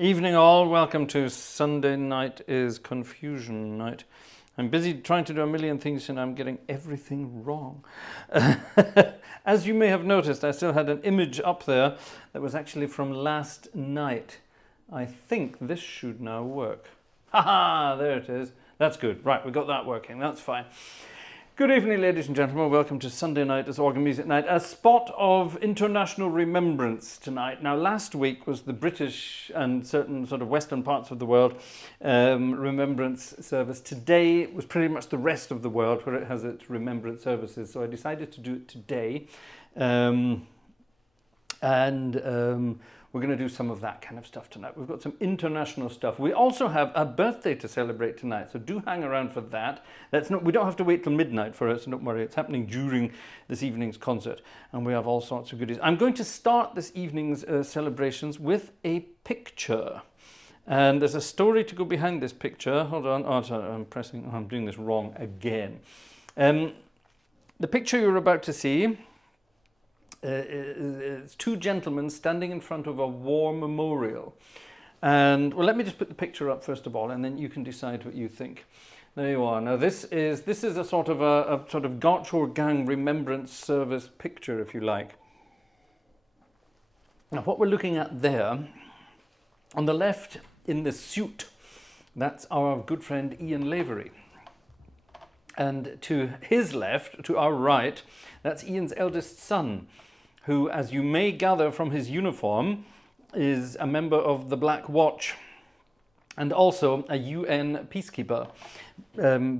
Evening all, welcome to Sunday night is confusion night. I'm busy trying to do a million things and I'm getting everything wrong. As you may have noticed, I still had an image up there that was actually from last night. I think this should now work. Haha, there it is. That's good. Right, we got that working. That's fine. Good evening, ladies and gentlemen. Welcome to Sunday night as Organ Music Night. A spot of international remembrance tonight. Now, last week was the British and certain sort of Western parts of the world remembrance service. Today was pretty much the rest of the world where it has its remembrance services. So I decided to do it today. We're going to do some of that kind of stuff tonight. We've got some international stuff. We also have a birthday to celebrate tonight, so do hang around for that. We don't have to wait till midnight for it, so don't worry. It's happening during this evening's concert, and we have all sorts of goodies. I'm going to start this evening's celebrations with a picture. And there's a story to go behind this picture. Hold on. Oh, sorry, I'm doing this wrong again. The picture you're about to see, it's two gentlemen standing in front of a war memorial. And well, let me just put the picture up first of all, and then you can decide what you think. There you are. Now this is a sort of Gartshore gang remembrance service picture, if you like. Now what we're looking at there, on the left in the suit, that's our good friend Ian Lavery. And to his left, to our right, that's Ian's eldest son, who, as you may gather from his uniform, is a member of the Black Watch and also a UN peacekeeper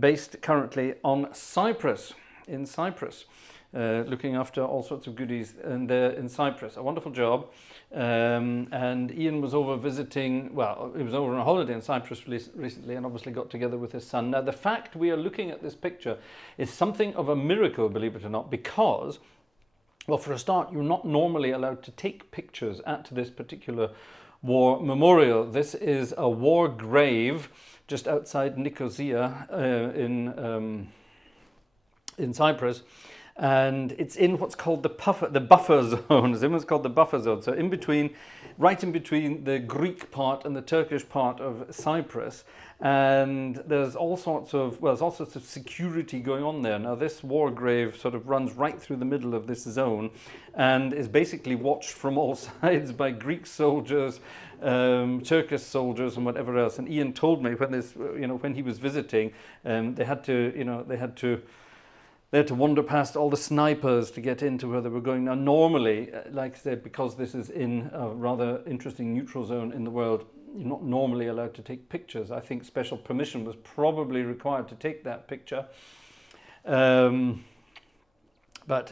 based currently on Cyprus, in Cyprus, looking after all sorts of goodies in Cyprus. A wonderful job. And Ian was over visiting, well, he was over on a holiday in Cyprus recently and obviously got together with his son. Now, the fact we are looking at this picture is something of a miracle, believe it or not, because, well, for a start, you're not normally allowed to take pictures at this particular war memorial. This is a war grave just outside Nicosia in Cyprus. And it's in what's called the buffer zone. It's in what's called the buffer zone. So right in between the Greek part and the Turkish part of Cyprus. And there's all sorts of security going on there. Now this war grave sort of runs right through the middle of this zone and is basically watched from all sides by Greek soldiers, Turkish soldiers and whatever else. And Ian told me when he was visiting, they had to wander past all the snipers to get into where they were going. Now, normally, like I said, because this is in a rather interesting neutral zone in the world, you're not normally allowed to take pictures. I think special permission was probably required to take that picture. But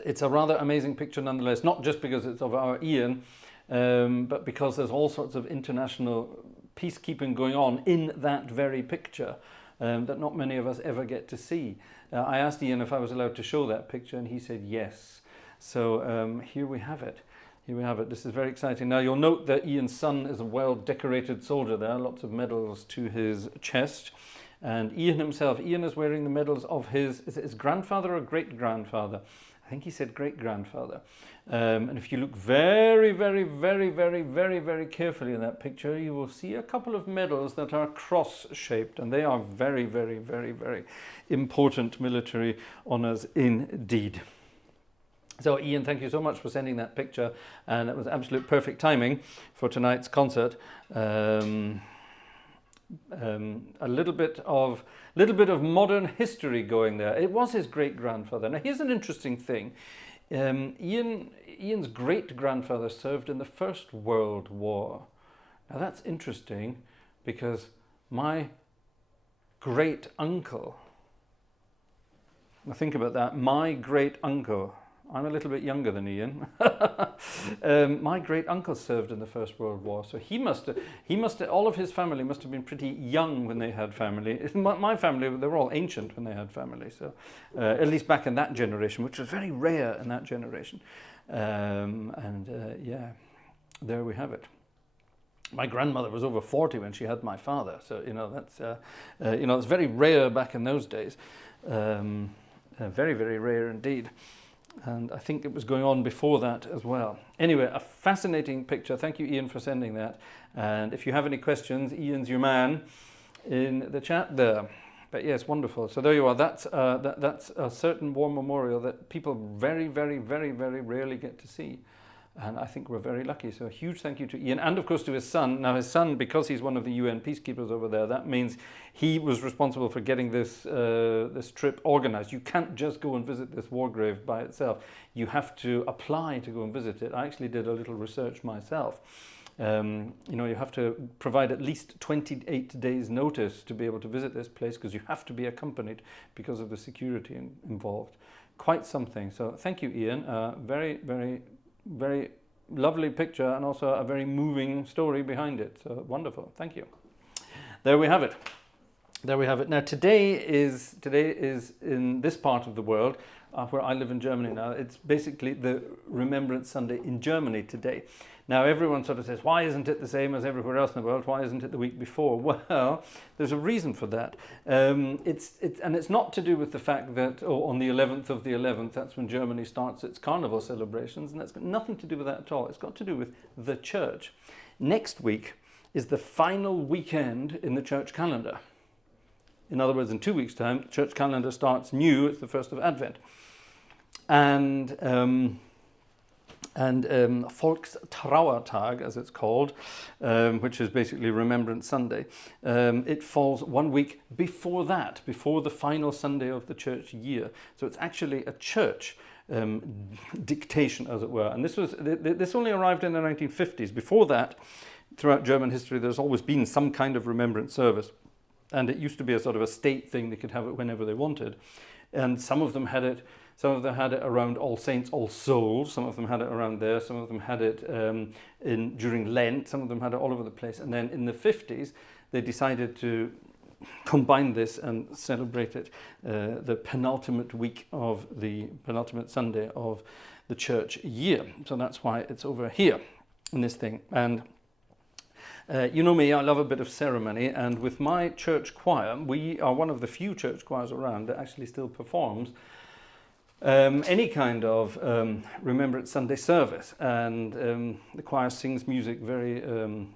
it's a rather amazing picture nonetheless, not just because it's of our Ian, but because there's all sorts of international peacekeeping going on in that very picture. That not many of us ever get to see. I asked Ian if I was allowed to show that picture and he said yes. So here we have it. Here we have it. This is very exciting. Now you'll note that Ian's son is a well-decorated soldier there, lots of medals to his chest. And Ian himself, Ian is wearing the medals of is it his grandfather or great-grandfather? I think he said great-grandfather. And if you look very, very, very, very, very, very carefully in that picture, you will see a couple of medals that are cross-shaped, and they are very, very, very, very important military honours indeed. So, Ian, thank you so much for sending that picture, and it was absolute perfect timing for tonight's concert. A little bit of modern history going there. It was his great-grandfather. Now, here's an interesting thing. Ian's great-grandfather served in the First World War. Now, that's interesting because my great-uncle, now think about that, my great-uncle, I'm a little bit younger than Ian. My great-uncle served in the First World War, so all of his family must have been pretty young when they had family. My family, they were all ancient when they had family, so at least back in that generation, which was very rare in that generation. Yeah, there we have it. My grandmother was over 40 when she had my father, so that's it's very rare back in those days. Very, very rare indeed. And I think it was going on before that as well. Anyway, a fascinating picture. Thank you, Ian, for sending that. And if you have any questions, Ian's your man in the chat there. But yes, wonderful. So there you are. That's a certain war memorial that people very, very, very, very rarely get to see. And I think we're very lucky. So a huge thank you to Ian, and of course to his son. Now his son, because he's one of the UN peacekeepers over there, that means he was responsible for getting this this trip organized. You can't just go and visit this war grave by itself. You have to apply to go and visit it. I actually did a little research myself. You know, you have to provide at least 28 days notice to be able to visit this place, because you have to be accompanied because of the security involved. Quite something. So thank you, Ian. Very, very, very lovely picture, and also a very moving story behind it. So wonderful. Thank you. There we have it. There we have it. Now today is in this part of the world, where I live in Germany now, it's basically the Remembrance Sunday in Germany today. Now everyone sort of says, why isn't it the same as everywhere else in the world? Why isn't it the week before? Well, there's a reason for that. It's not to do with the fact that on the 11th of the 11th, that's when Germany starts its carnival celebrations, and that's got nothing to do with that at all. It's got to do with the church. Next week is the final weekend in the church calendar. In other words, in 2 weeks' time, the church calendar starts new. It's the 1st of Advent. And Volkstrauertag, as it's called, which is basically Remembrance Sunday, it falls 1 week before that, before the final Sunday of the church year. So it's actually a church dictation, as it were. And this only arrived in the 1950s. Before that, throughout German history, there's always been some kind of remembrance service. And it used to be a sort of a state thing. They could have it whenever they wanted. And some of them had it around All Saints, All Souls. Some of them had it around there. Some of them had it during Lent. Some of them had it all over the place. And then in the 50s, they decided to combine this and celebrate it the penultimate Sunday of the church year. So that's why it's over here in this thing. And you know me, I love a bit of ceremony, and with my church choir, we are one of the few church choirs around that actually still performs any kind of Remembrance Sunday service, and the choir sings music very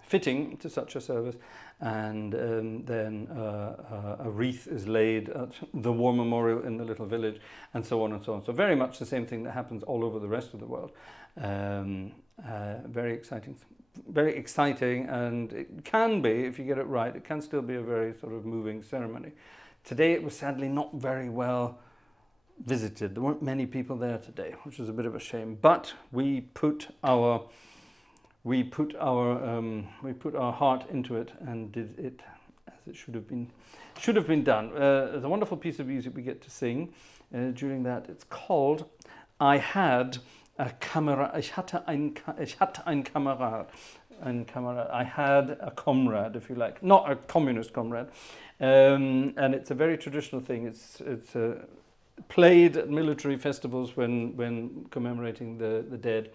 fitting to such a service, and then a wreath is laid at the war memorial in the little village, and so on and so on. So very much the same thing that happens all over the rest of the world. Very exciting. Very exciting, and it can be, if you get it right, it can still be a very sort of moving ceremony. Today it was sadly not very well visited. There weren't many people there today, which was a bit of a shame. But we put our heart into it and did it as it should have been done. There's a wonderful piece of music we get to sing during that. It's called I Had a Kamerad. Ich hatte ein Kamerad. I had a comrade, if you like, not a communist comrade, and it's a very traditional thing. It's played at military festivals when commemorating the dead,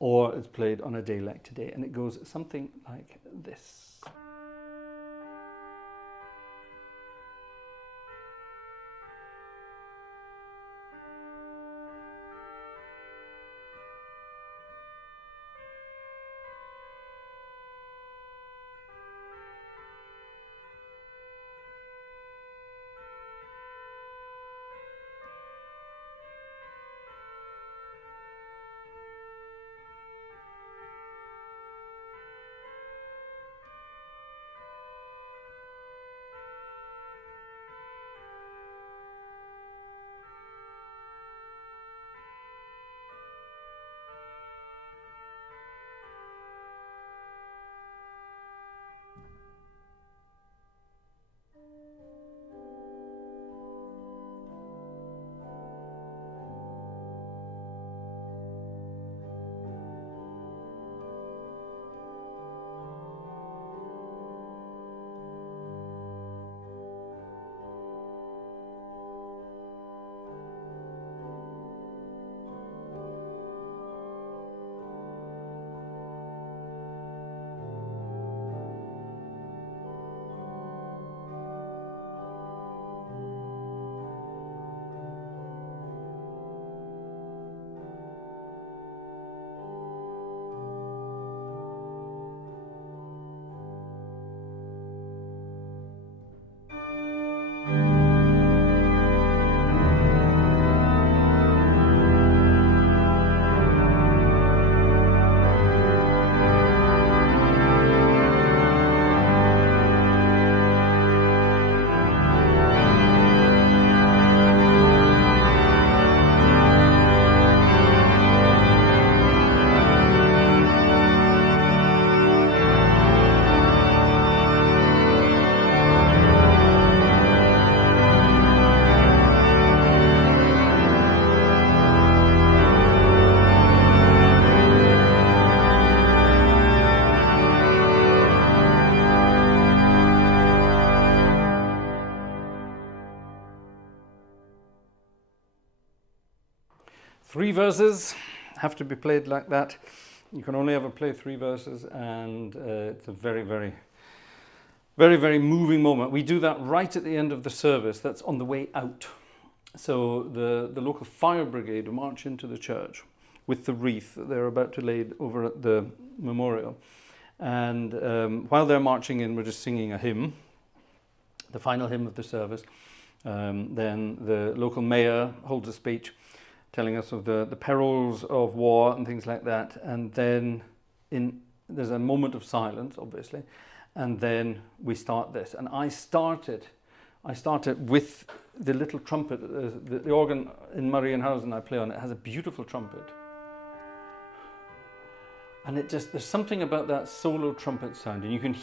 or it's played on a day like today, and it goes something like this. 3 verses have to be played like that. You can only ever play 3 verses, and it's a very, very, very, very moving moment. We do that right at the end of the service. That's on the way out. So the local fire brigade march into the church with the wreath that they're about to lay over at the memorial. And while they're marching in, we're just singing a hymn, the final hymn of the service. Then the local mayor holds a speech telling us of the perils of war and things like that. And then there's a moment of silence, obviously. And then we start this. And I started with the little trumpet. The organ in Marienhausen I play on, it has a beautiful trumpet. And there's something about that solo trumpet sound, and you could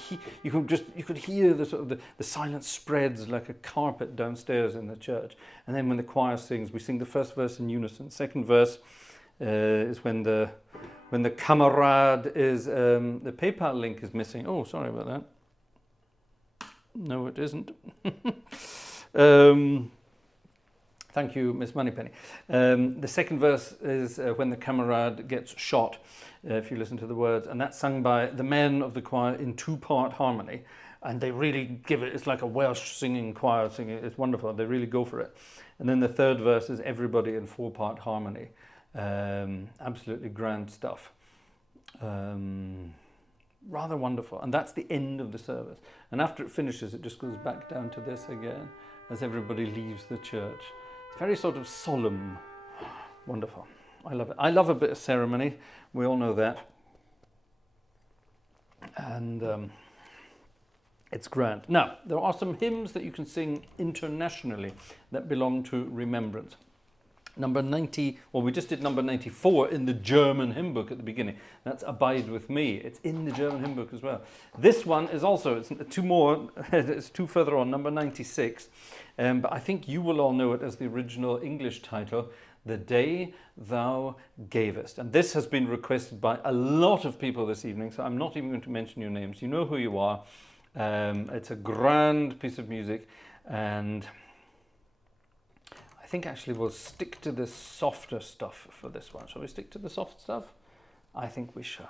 hear the sort of the silence spreads like a carpet downstairs in the church. And then when the choir sings, we sing the first verse in unison. Second verse is when the camarade is the PayPal link is missing. Oh, sorry about that. No, it isn't. Thank you, Miss Moneypenny. The second verse is when the camarade gets shot, if you listen to the words, and that's sung by the men of the choir in 2-part harmony, and they really give it, it's like a Welsh singing choir singing, it's wonderful, they really go for it. And then the third verse is everybody in 4-part harmony. Absolutely grand stuff. Rather wonderful, and that's the end of the service. And after it finishes, it just goes back down to this again as everybody leaves the church. It's very sort of solemn. Wonderful. I love it. I love a bit of ceremony. We all know that. And it's grand. Now, there are some hymns that you can sing internationally that belong to Remembrance. Number 90, well, we just did number 94 in the German hymn book at the beginning. That's Abide With Me. It's in the German hymn book as well. This one is also, it's 2 more, it's 2 further on, number 96. But I think you will all know it as the original English title, The Day Thou Gavest. And this has been requested by a lot of people this evening, so I'm not even going to mention your names. You know who you are. It's a grand piece of music, and I think actually we'll stick to the softer stuff for this one. Shall we stick to the soft stuff? I think we shall.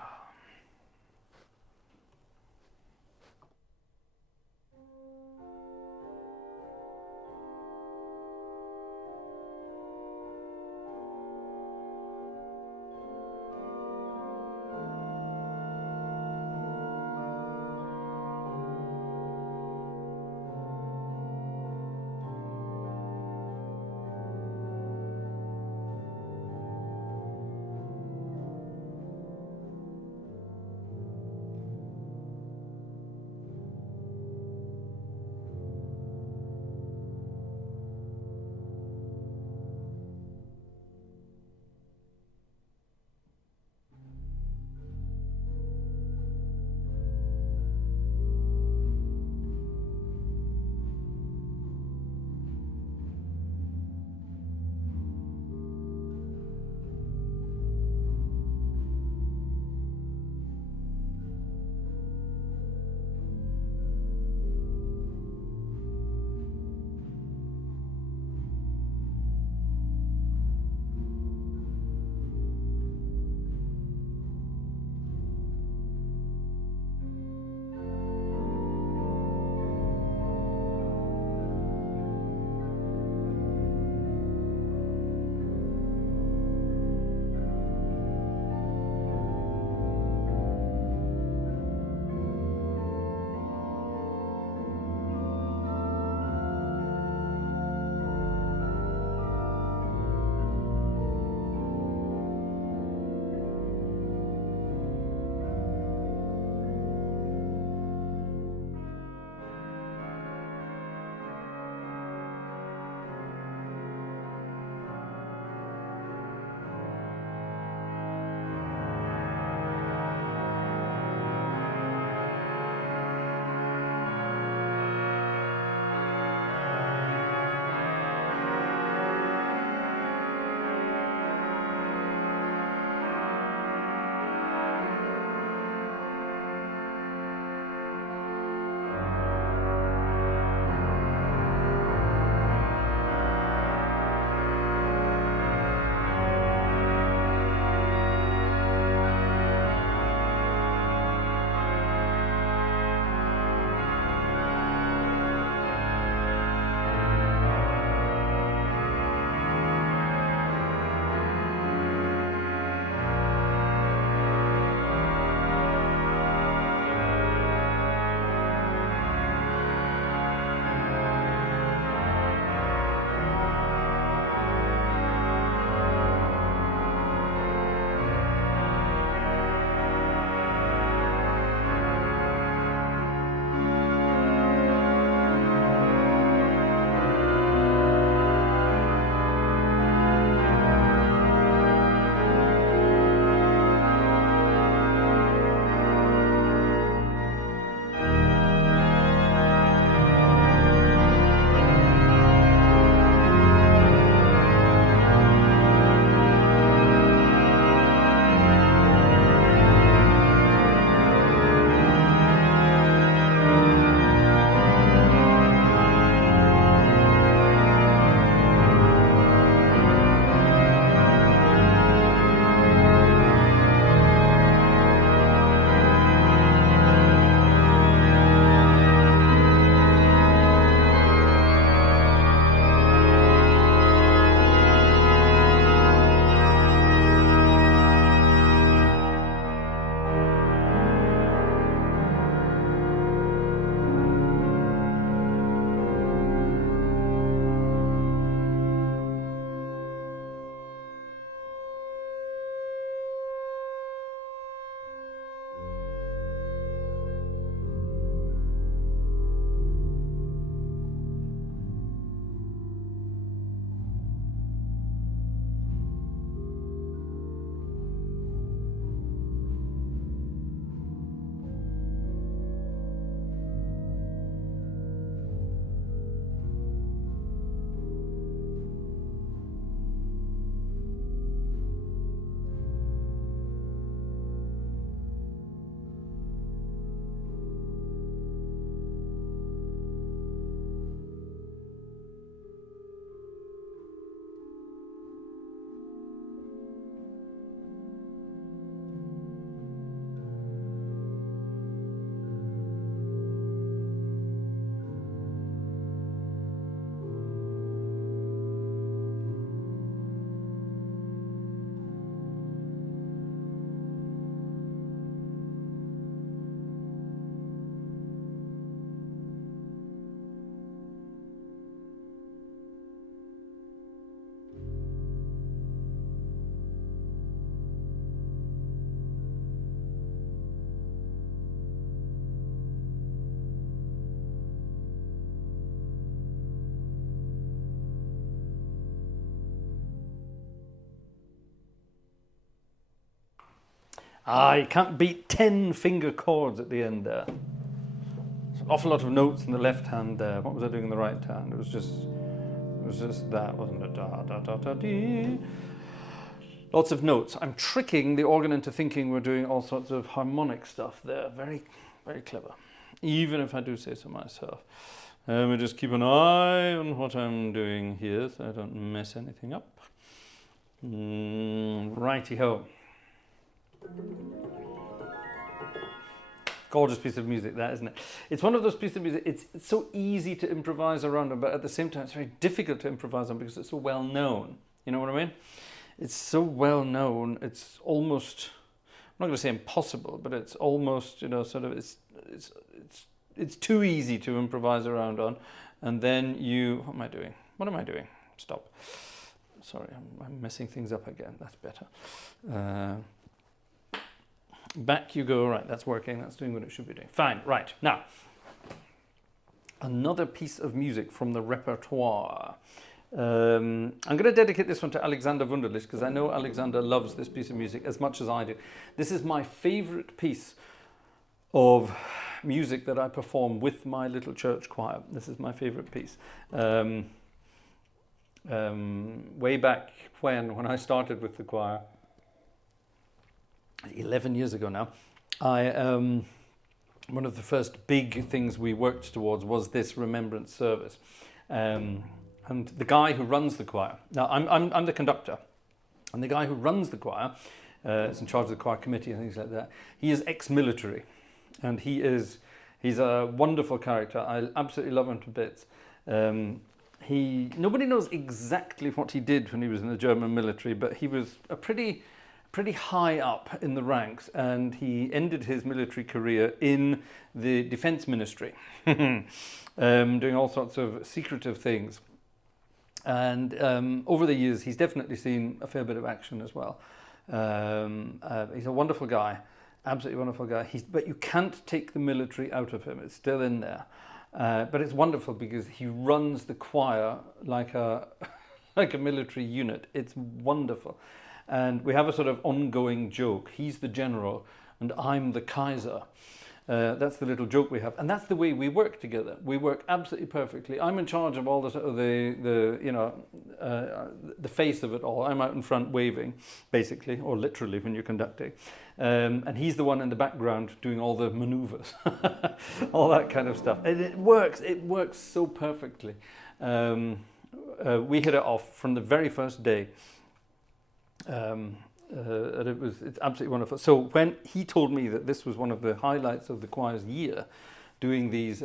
You can't beat 10 finger chords at the end there. There's an awful lot of notes in the left hand there. What was I doing in the right hand? It was just that, wasn't it? Da, da, da, da, dee. Lots of notes. I'm tricking the organ into thinking we're doing all sorts of harmonic stuff there. Very, very clever. Even if I do say so myself. Let me just keep an eye on what I'm doing here so I don't mess anything up. Righty-ho. Gorgeous piece of music, that, isn't it? It's one of those pieces of music, it's so easy to improvise around it, but at the same time it's very difficult to improvise on because it's so well known. You know what I mean? It's so well known, it's almost, I'm not going to say impossible, but it's almost, sort of, it's too easy to improvise around on. And then what am I doing? What am I doing? Stop. Sorry, I'm messing things up again. That's better. Back you go. Right, that's working. That's doing what it should be doing. Fine, right. Now, another piece of music from the repertoire. I'm going to dedicate this one to Alexander Wunderlich because I know Alexander loves this piece of music as much as I do. This is my favorite piece of music that I perform with my little church choir. This is my favorite piece. Way back when I started with the choir, 11 years ago now, one of the first big things we worked towards was this remembrance service. And the guy who runs the choir, now I'm the conductor, and the guy who runs the choir, is in charge of the choir committee and things like that, he is ex-military, and he's a wonderful character. I absolutely love him to bits. Nobody knows exactly what he did when he was in the German military, but he was a pretty high up in the ranks, and he ended his military career in the defense ministry, doing all sorts of secretive things. And over the years, he's definitely seen a fair bit of action as well. He's a wonderful guy, absolutely wonderful guy. But you can't take the military out of him; it's still in there. But it's wonderful because he runs the choir like a military unit. It's wonderful. And we have a sort of ongoing joke. He's the general and I'm the Kaiser. That's the little joke we have. And that's the way we work together. We work absolutely perfectly. I'm in charge of all the face of it all. I'm out in front waving, basically, or literally when you're conducting. And he's the one in the background doing all the maneuvers, all that kind of stuff. And it works so perfectly. We hit it off from the very first day. And it's absolutely wonderful. So when he told me that this was one of the highlights of the choir's year, doing these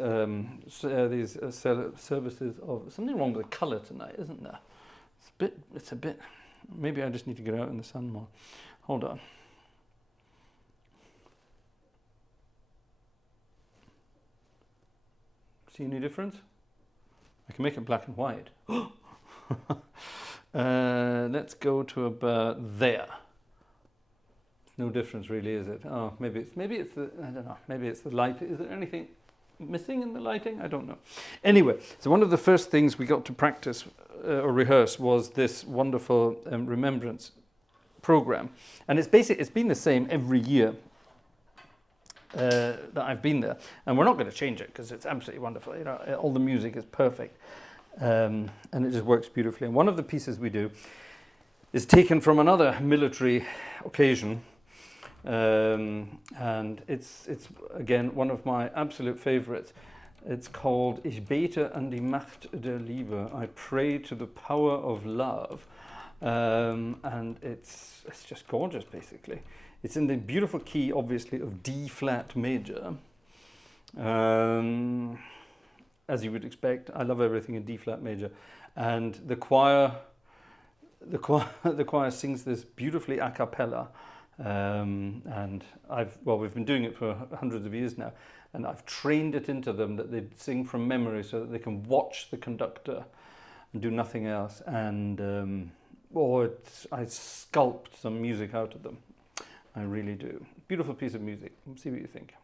services of something wrong with the colour tonight, isn't there? It's a bit. Maybe I just need to get out in the sun more. Hold on. See any difference? I can make it black and white. Let's go to about there. No difference really, is it? Oh, maybe it's the, I don't know, maybe it's the light. Is there anything missing in the lighting? I don't know. Anyway, so one of the first things we got to practice or rehearse was this wonderful remembrance program. And it's been the same every year that I've been there. And we're not going to change it because it's absolutely wonderful. You know, all the music is perfect. And it just works beautifully. And one of the pieces we do is taken from another military occasion. And it's again one of my absolute favorites. It's called Ich bete an die Macht der Liebe. I pray to the power of love. And it's just gorgeous, basically. It's in the beautiful key, obviously, of D flat major. As you would expect, I love everything in D flat major. And the choir sings this beautifully a cappella. And we've been doing it for hundreds of years now, and I've trained it into them that they sing from memory so that they can watch the conductor and do nothing else. And I sculpt some music out of them. I really do. Beautiful piece of music. See what you think.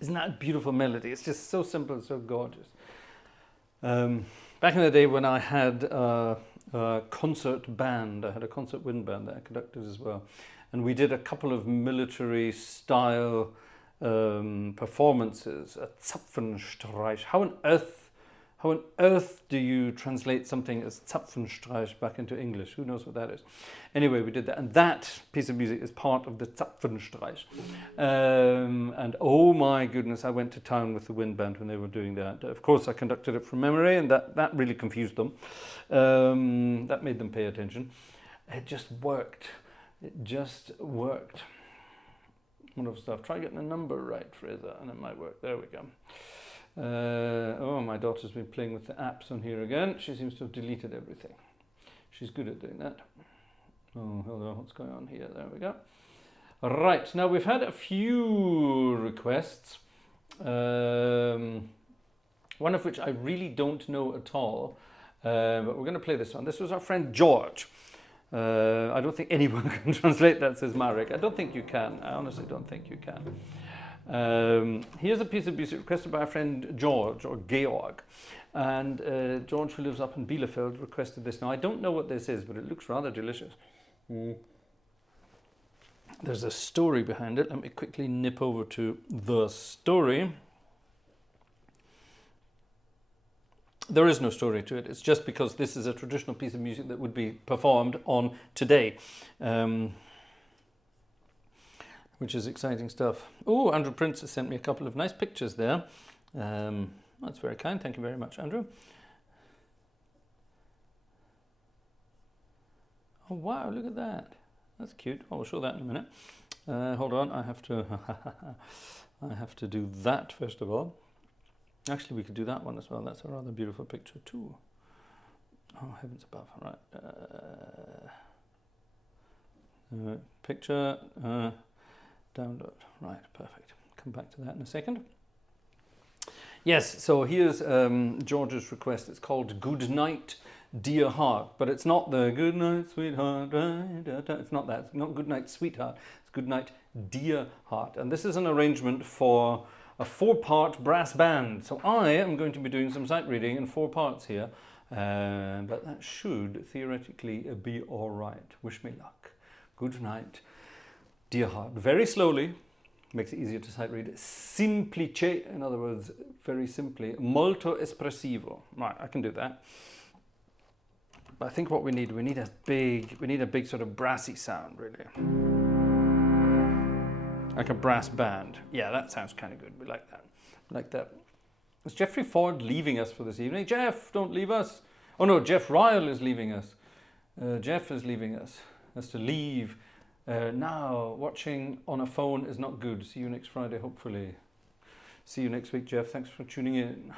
Isn't that a beautiful melody? It's just so simple and so gorgeous. Back in the day when I had a concert band, I had a concert wind band that I conducted as well, and we did a couple of military style performances, a Zapfenstreich. How on earth do you translate something as Zapfenstreich back into English? Who knows what that is? Anyway, we did that, and that piece of music is part of the Zapfenstreich. And oh my goodness, I went to town with the wind band when they were doing that. Of course, I conducted it from memory, and that really confused them. That made them pay attention. It just worked. It just worked. Wonderful stuff. Try getting a number right, Fraser, and it might work. There we go. Oh, my daughter's been playing with the apps on here again. She seems to have deleted everything. She's good at doing that. Oh, hold on, what's going on here? There we go. Right, now we've had a few requests, one of which I really don't know at all, but we're going to play this one. This was our friend George. I don't think anyone can translate that, says Marek. I don't think you can. I honestly don't think you can. Here's a piece of music requested by our friend George, or Georg. And George, who lives up in Bielefeld, requested this. Now, I don't know what this is, but it looks rather delicious. There's a story behind it. Let me quickly nip over to the story. There is no story to it. It's just because this is a traditional piece of music that would be performed on today. Which is exciting stuff. Oh, Andrew Prince has sent me a couple of nice pictures there. That's very kind. Thank you very much, Andrew. Oh, wow, look at that. That's cute. I'll show that in a minute. Hold on, I have to do that first of all. Actually, we could do that one as well. That's a rather beautiful picture too. Oh, heavens above. Right. Picture. Download. Right, perfect. Come back to that in a second. Yes, so here's George's request. It's called Good Night, Dear Heart. But it's not the Good Night, Sweetheart. It's not that. It's not Good Night, Sweetheart. It's Good Night, Dear Heart. And this is an arrangement for a 4-part brass band. So I am going to be doing some sight reading in 4 parts here. But that should theoretically be all right. Wish me luck. Good night, dear heart. Very slowly, makes it easier to sight read. Semplice, in other words, very simply. Molto espressivo. Right, I can do that. But I think what we need a big sort of brassy sound, really. Like a brass band. Yeah, that sounds kind of good. We like that. Like that. Is Jeffrey Ford leaving us for this evening? Jeff, don't leave us. Oh no, Jeff Ryle is leaving us. Jeff is leaving us. Has to leave. Now, watching on a phone is not good. See you next Friday, hopefully. See you next week, Jeff. Thanks for tuning in.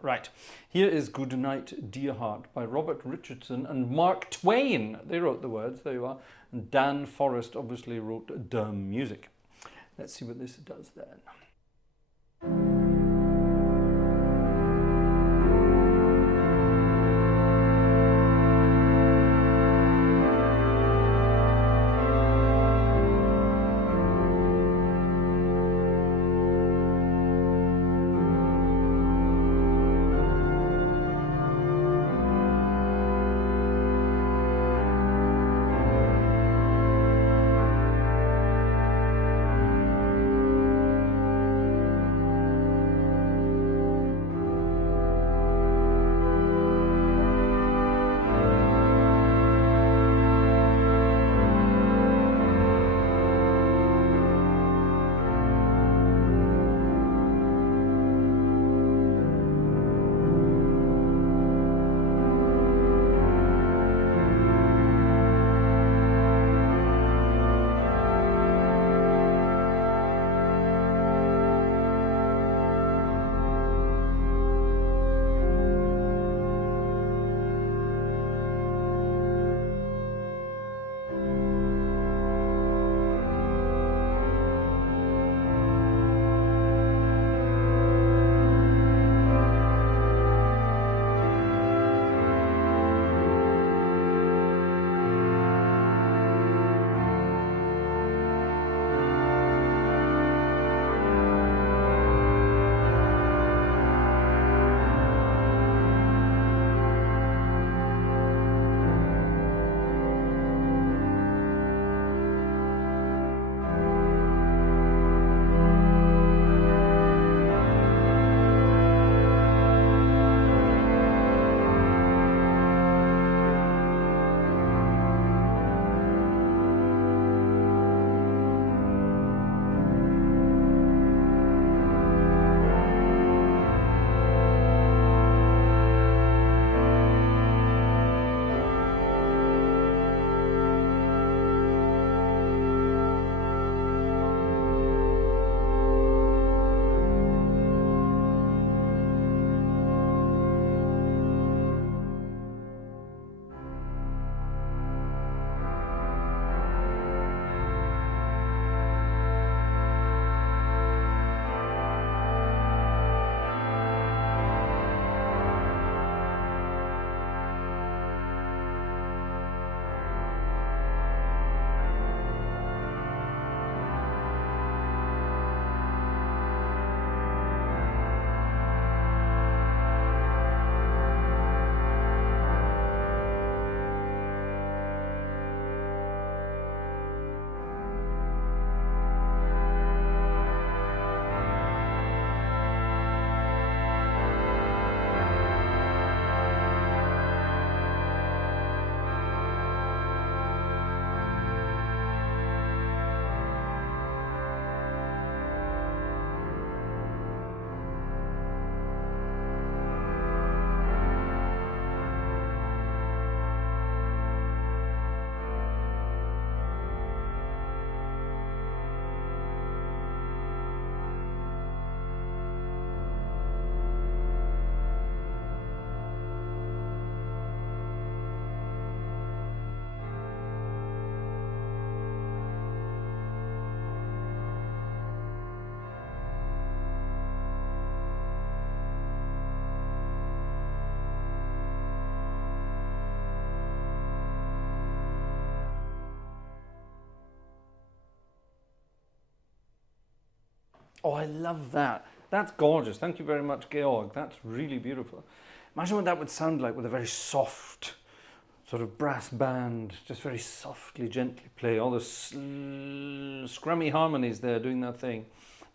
Right. Here is Good Night, Dear Heart by Robert Richardson and Mark Twain. They wrote the words. There you are. And Dan Forrest obviously wrote the music. Let's see what this does then. Oh, I love that. That's gorgeous. Thank you very much, Georg. That's really beautiful. Imagine what that would sound like with a very soft sort of brass band, just very softly, gently play all the scrummy harmonies there doing that thing.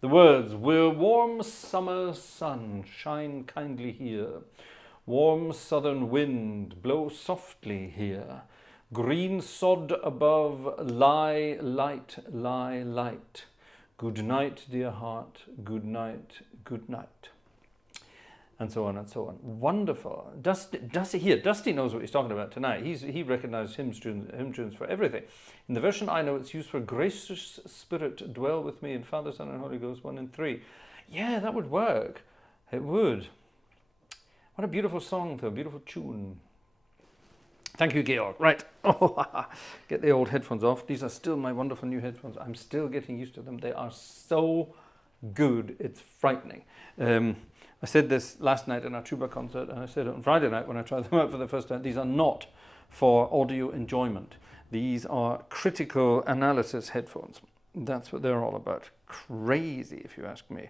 The words, we're warm summer sun, shine kindly here. Warm southern wind, blow softly here. Green sod above, lie light, lie light. Good night, dear heart, good night, good night. And so on and so on. Wonderful. Dusty knows what he's talking about tonight. He recognized hymn tunes for everything. In the version I know, it's used for gracious spirit, dwell with me in Father, Son, and Holy Ghost, 1 and 3. Yeah, that would work. It would. What a beautiful song, though. Beautiful tune. Thank you, Georg. Right. Oh, get the old headphones off. These are still my wonderful new headphones. I'm still getting used to them. They are so good. It's frightening. I said this last night in our tuba concert, and I said it on Friday night when I tried them out for the first time. These are not for audio enjoyment. These are critical analysis headphones. That's what they're all about. Crazy, if you ask me.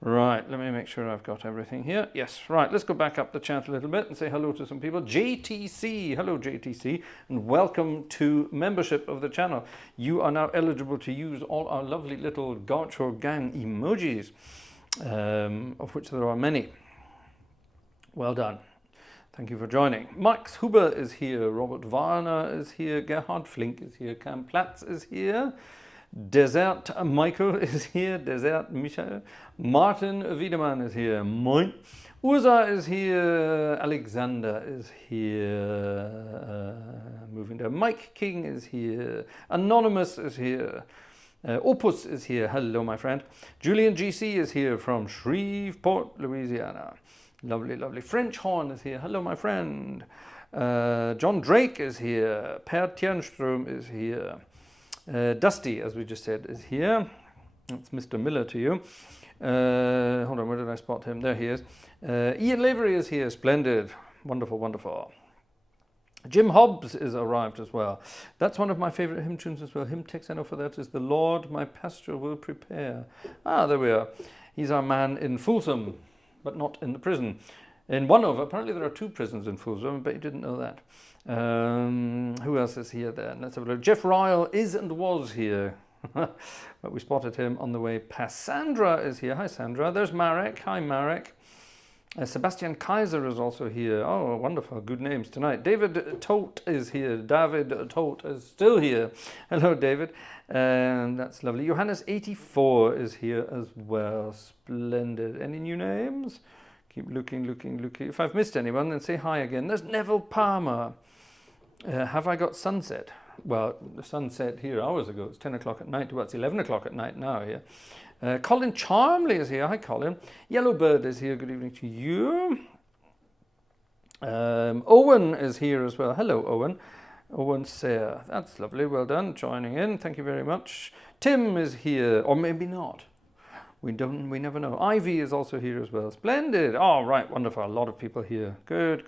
Right, let me make sure I've got everything here. Yes, right, let's go back up the chat a little bit and say hello to some people. JTC, hello JTC, and welcome to membership of the channel. You are now eligible to use all our lovely little Gartshore gang emojis, of which there are many. Well done. Thank you for joining. Max Huber is here. Robert Warner is here. Gerhard Flink is here. Cam Platz is here. Desert Michael is here. Desert Michael. Martin Wiedemann is here. Moin. Ursa is here. Alexander is here. Moving down. Mike King is here. Anonymous is here. Opus is here. Hello, my friend. Julian GC is here from Shreveport, Louisiana. Lovely, lovely. French Horn is here. Hello, my friend. John Drake is here. Per Tjernström is here. Dusty, as we just said, is here. That's Mr. Miller to you. Hold on, where did I spot him? There he is. Ian Lavery is here. Splendid. Wonderful, wonderful. Jim Hobbs is arrived as well. That's one of my favorite hymn tunes as well. Hymn text I know for that is The Lord my pasture will prepare. Ah, there we are. He's our man in Folsom, but not in the prison. In one of, apparently there are 2 prisons in Folsom, but you didn't know that. Who else is here then? Let's have a look. Jeff Ryle is and was here. But we spotted him on the way past. Sandra is here. Hi, Sandra. There's Marek. Hi, Marek. Sebastian Kaiser is also here. Oh, wonderful. Good names tonight. David Tote is here. David Tote is still here. Hello, David. And that's lovely. Johannes84 is here as well. Splendid. Any new names? Keep looking. If I've missed anyone, then say hi again. There's Neville Palmer. Have I got sunset? Well, the sun set here hours ago. It's 10 o'clock at night. Well, it's 11 o'clock at night now here. Colin Charmley is here. Hi, Colin. Yellowbird is here. Good evening to you. Owen is here as well. Hello, Owen. Owen Sayre. That's lovely. Well done. Joining in. Thank you very much. Tim is here. Or maybe not. We never know. Ivy is also here as well. Splendid. Oh, right. Wonderful. A lot of people here. Good.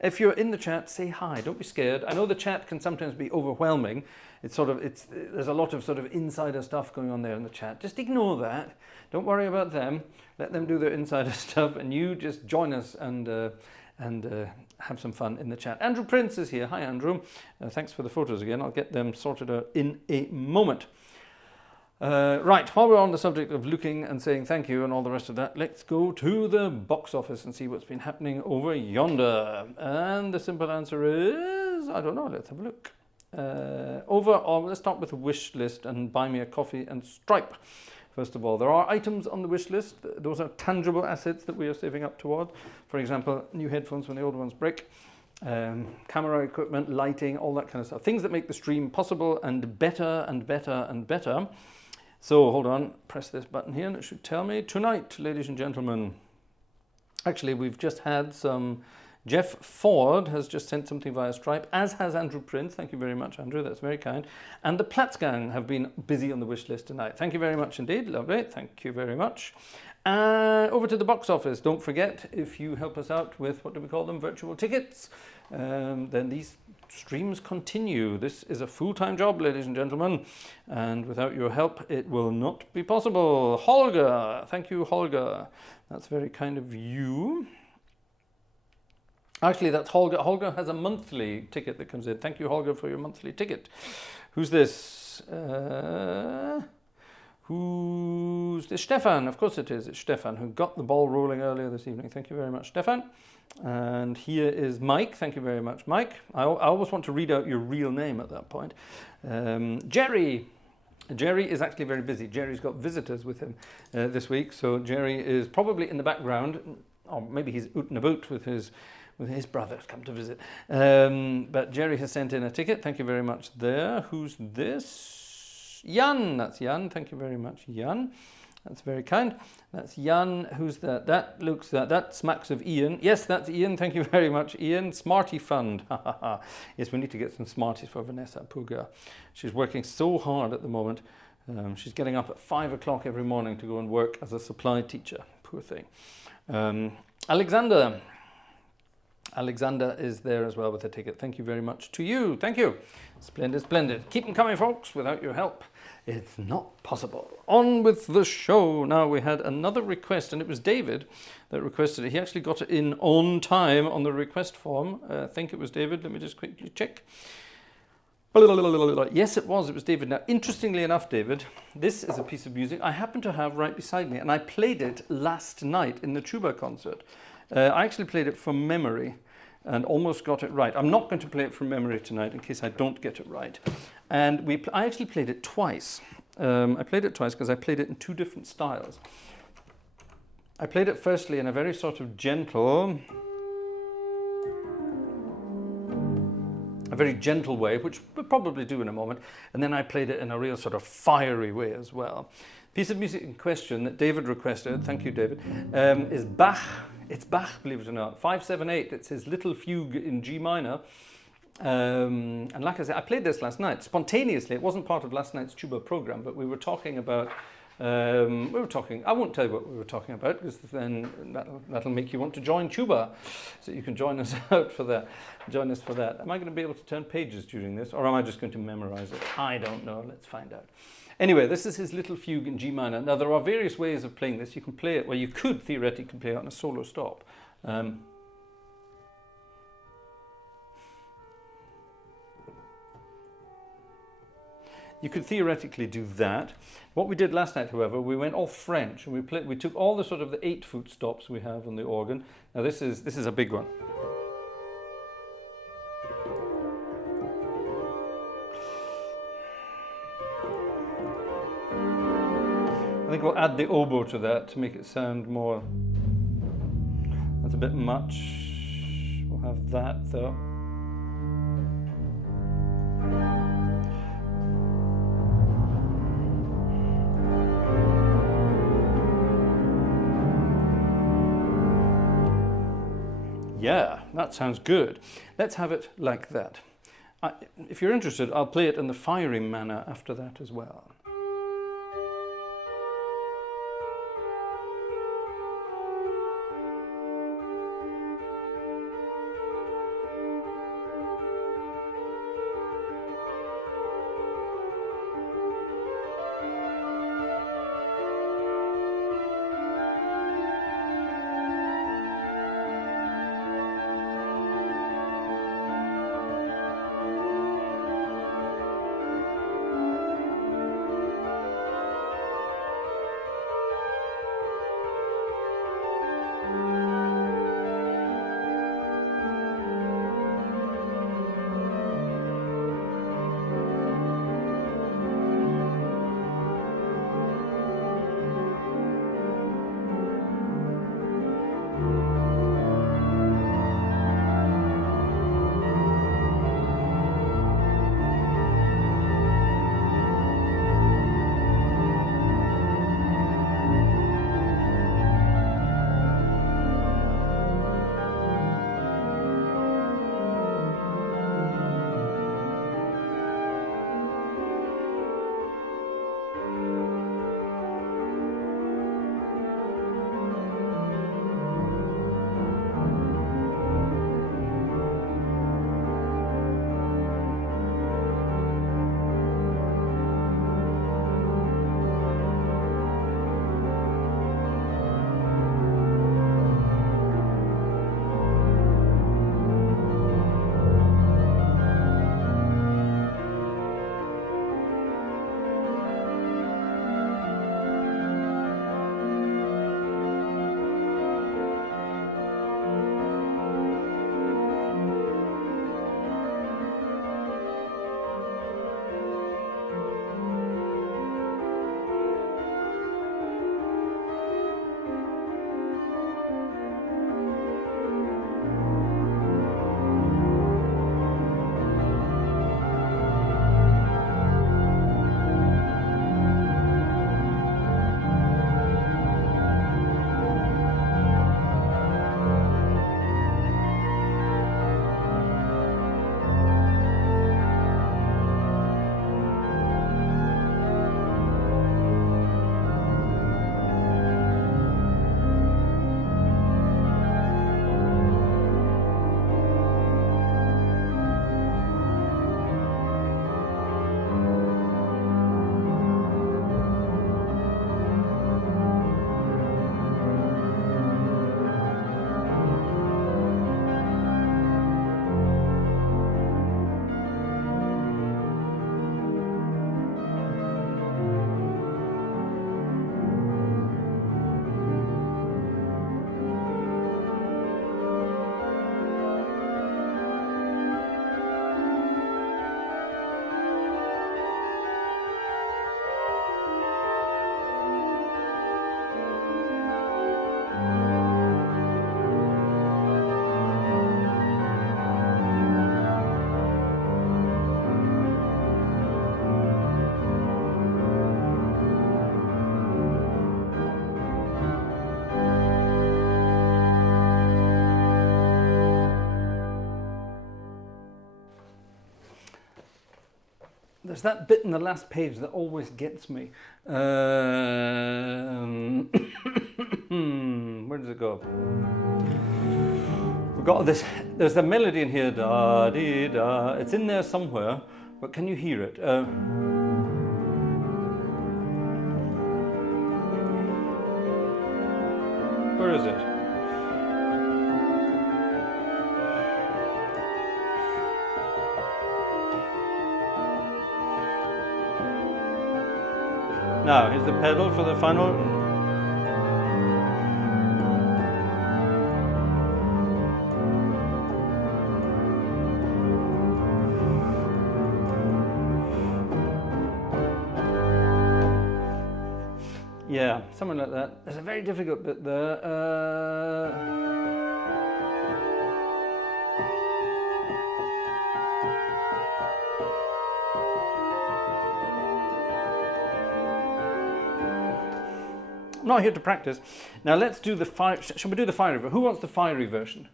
If you're in the chat, say hi. Don't be scared. I know the chat can sometimes be overwhelming. There's a lot of sort of insider stuff going on there in the chat. Just ignore that. Don't worry about them. Let them do their insider stuff, and you just join us and have some fun in the chat. Andrew Prince is here. Hi, Andrew. Thanks for the photos again. I'll get them sorted out in a moment. Right, while we're on the subject of looking and saying thank you and all the rest of that, let's go to the box office and see what's been happening over yonder. And the simple answer is, I don't know, let's have a look. Let's start with the wish list and buy me a coffee and Stripe. First of all, there are items on the wish list. Those are tangible assets that we are saving up toward. For example, new headphones when the old ones break. Camera equipment, lighting, all that kind of stuff. Things that make the stream possible and better and better and better. So hold on, press this button here and it should tell me. Tonight, ladies and gentlemen, actually we've just had some, Jeff Ford has just sent something via Stripe, as has Andrew Prince. Thank you very much, Andrew, that's very kind. And the Platz gang have been busy on the wish list tonight. Thank you very much indeed, lovely, thank you very much. Over to the box office, don't forget, if you help us out with, what do we call them, virtual tickets, then these streams continue. This is a full-time job, ladies and gentlemen, and without your help, it will not be possible. Holger, thank you, Holger. That's very kind of you. Actually, that's Holger. Holger has a monthly ticket that comes in. Thank you, Holger, for your monthly ticket. Who's this? Who's this? Stefan, of course it is. It's Stefan who got the ball rolling earlier this evening. Thank you very much, Stefan. And here is Mike. Thank you very much, Mike. I always want to read out your real name at that point. Jerry. Jerry is actually very busy. Jerry's got visitors with him this week. So Jerry is probably in the background, or maybe he's out and about with his brother come to visit. But Jerry has sent in a ticket. Thank you very much there. Who's this? Jan. That's Jan. Thank you very much, Jan. That's very kind. That's Jan. Who's that? That smacks of Ian. Yes, that's Ian. Thank you very much, Ian. Smarty Fund. Yes, we need to get some Smarties for Vanessa, poor girl. She's working so hard at the moment. She's getting up at 5 o'clock every morning to go and work as a supply teacher. Poor thing. Alexander. Alexander is there as well with a ticket. Thank you very much to you. Thank you. Splendid, splendid. Keep them coming, folks. Without your help, it's not possible. On with the show. Now, we had another request, and it was David that requested it. He actually got it in on time on the request form. I think it was David. Let me just quickly check. Yes, it was. It was David. Now, interestingly enough, David, this is a piece of music I happen to have right beside me, and I played it last night in the tuba concert. I actually played it from memory and almost got it right. I'm not going to play it from memory tonight in case I don't get it right. And I actually played it twice. I played it twice because I played it in two different styles. I played it firstly in a very sort of gentle, a very gentle way, which we'll probably do in a moment. And then I played it in a real sort of fiery way as well. Piece of music in question that David requested, thank you, David, is Bach. It's Bach, believe it or not, 578. It's his little fugue in G minor. And like I said, I played this last night spontaneously. It wasn't part of last night's tuba program, but we were talking about, I won't tell you what we were talking about, because then that'll make you want to join tuba. So you can join us out for that. Join us for that. Am I going to be able to turn pages during this, or am I just going to memorize it? I don't know. Let's find out. Anyway, this is his little fugue in G minor. Now, there are various ways of playing this. You can play it, well, you could theoretically play it on a solo stop. You could theoretically do that. What we did last night, however, we went all French, and we took all the sort of the 8-foot stops we have on the organ. Now, this is a big one. I think we'll add the oboe to that to make it sound more. That's a bit much. We'll have that though. Yeah, that sounds good. Let's have it like that. If you're interested, I'll play it in the fiery manner after that as well. It's that bit in the last page that always gets me. Where does it go? We've got this. There's a melody in here. Da dee da. It's in there somewhere, but can you hear it? Where is it? Now, here's the pedal for the final. Yeah, something like that. There's a very difficult bit there. I'm not here to practice. Now let's do the fire. Shall we do the fiery version? Who wants the fiery version?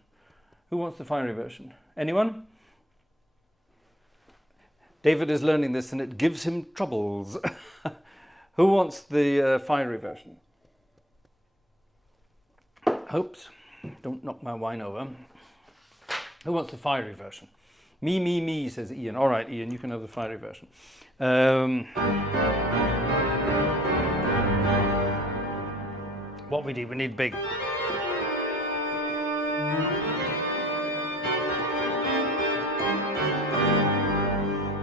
Who wants the fiery version? Anyone? David is learning this and it gives him troubles. Who wants the fiery version? Oops, don't knock my wine over. Who wants the fiery version? Me, says Ian. All right, Ian, you can have the fiery version. What we need big.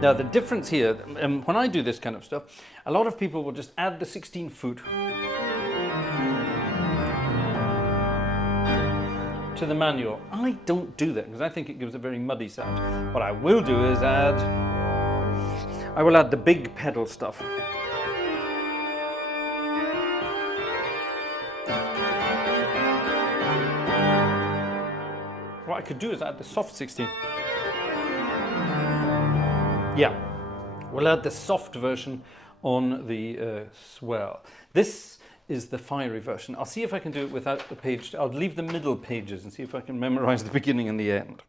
Now the difference here, when I do this kind of stuff, a lot of people will just add the 16 foot to the manual. I don't do that because I think it gives a very muddy sound. What I will do is I will add the big pedal stuff. What I could do is add the soft 16. Yeah, we'll add the soft version on the swell. This is the fiery version. I'll see if I can do it without the page. I'll leave the middle pages and see if I can memorize the beginning and the end.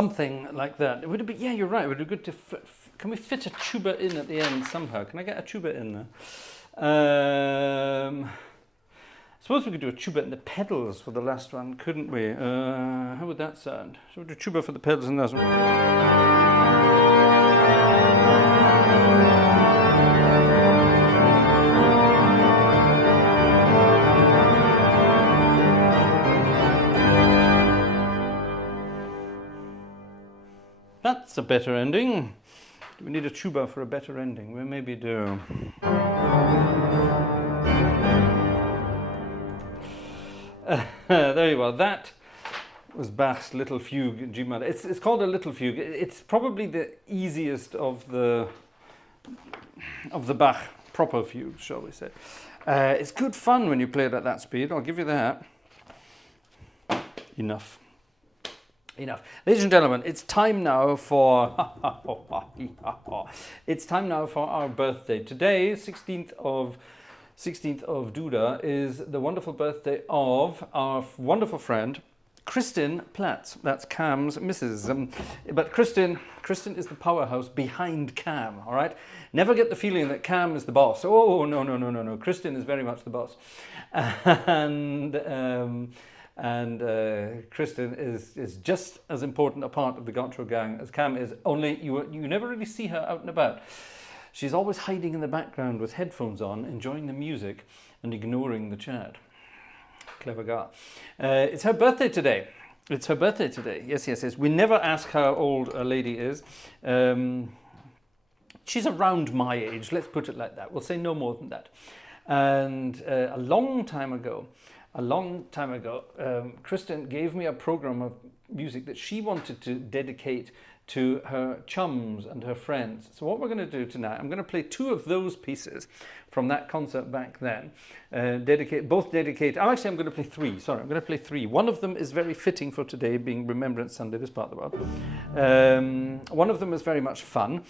something like that. It would be, yeah, you're right. It would be good to, can we fit a tuba in at the end somehow? Can I get a tuba in there? I suppose we could do a tuba in the pedals for the last one, couldn't we? How would that sound? So we'll do tuba for the pedals in this one. That's a better ending. Do we need a tuba for a better ending? We maybe do. There you are. That was Bach's little fugue in G minor. It's called a little fugue. It's probably the easiest of the Bach proper fugues, shall we say. It's good fun when you play it at that speed. I'll give you that. Enough. Ladies and gentlemen, it's time now for our birthday. Today, 16th of Duda, is the wonderful birthday of our wonderful friend Kristin Platz. That's Cam's missus. But Kristin is the powerhouse behind Cam, all right? Never get the feeling that Cam is the boss. Oh, no. Kristin is very much the boss. And Kristin is just as important a part of the Gartshore gang as Cam is, only you never really see her out and about. She's always hiding in the background with headphones on, enjoying the music and ignoring the chat. Clever girl. It's her birthday today. Yes. We never ask how old a lady is. She's around my age, let's put it like that. We'll say no more than that. And a long time ago, Kristin gave me a program of music that she wanted to dedicate to her chums and her friends. So what we're going to do tonight, I'm going to play two of those pieces from that concert back then. I'm going to play three. I'm going to play three. One of them is very fitting for today, being Remembrance Sunday, this part of the world. One of them is very much fun.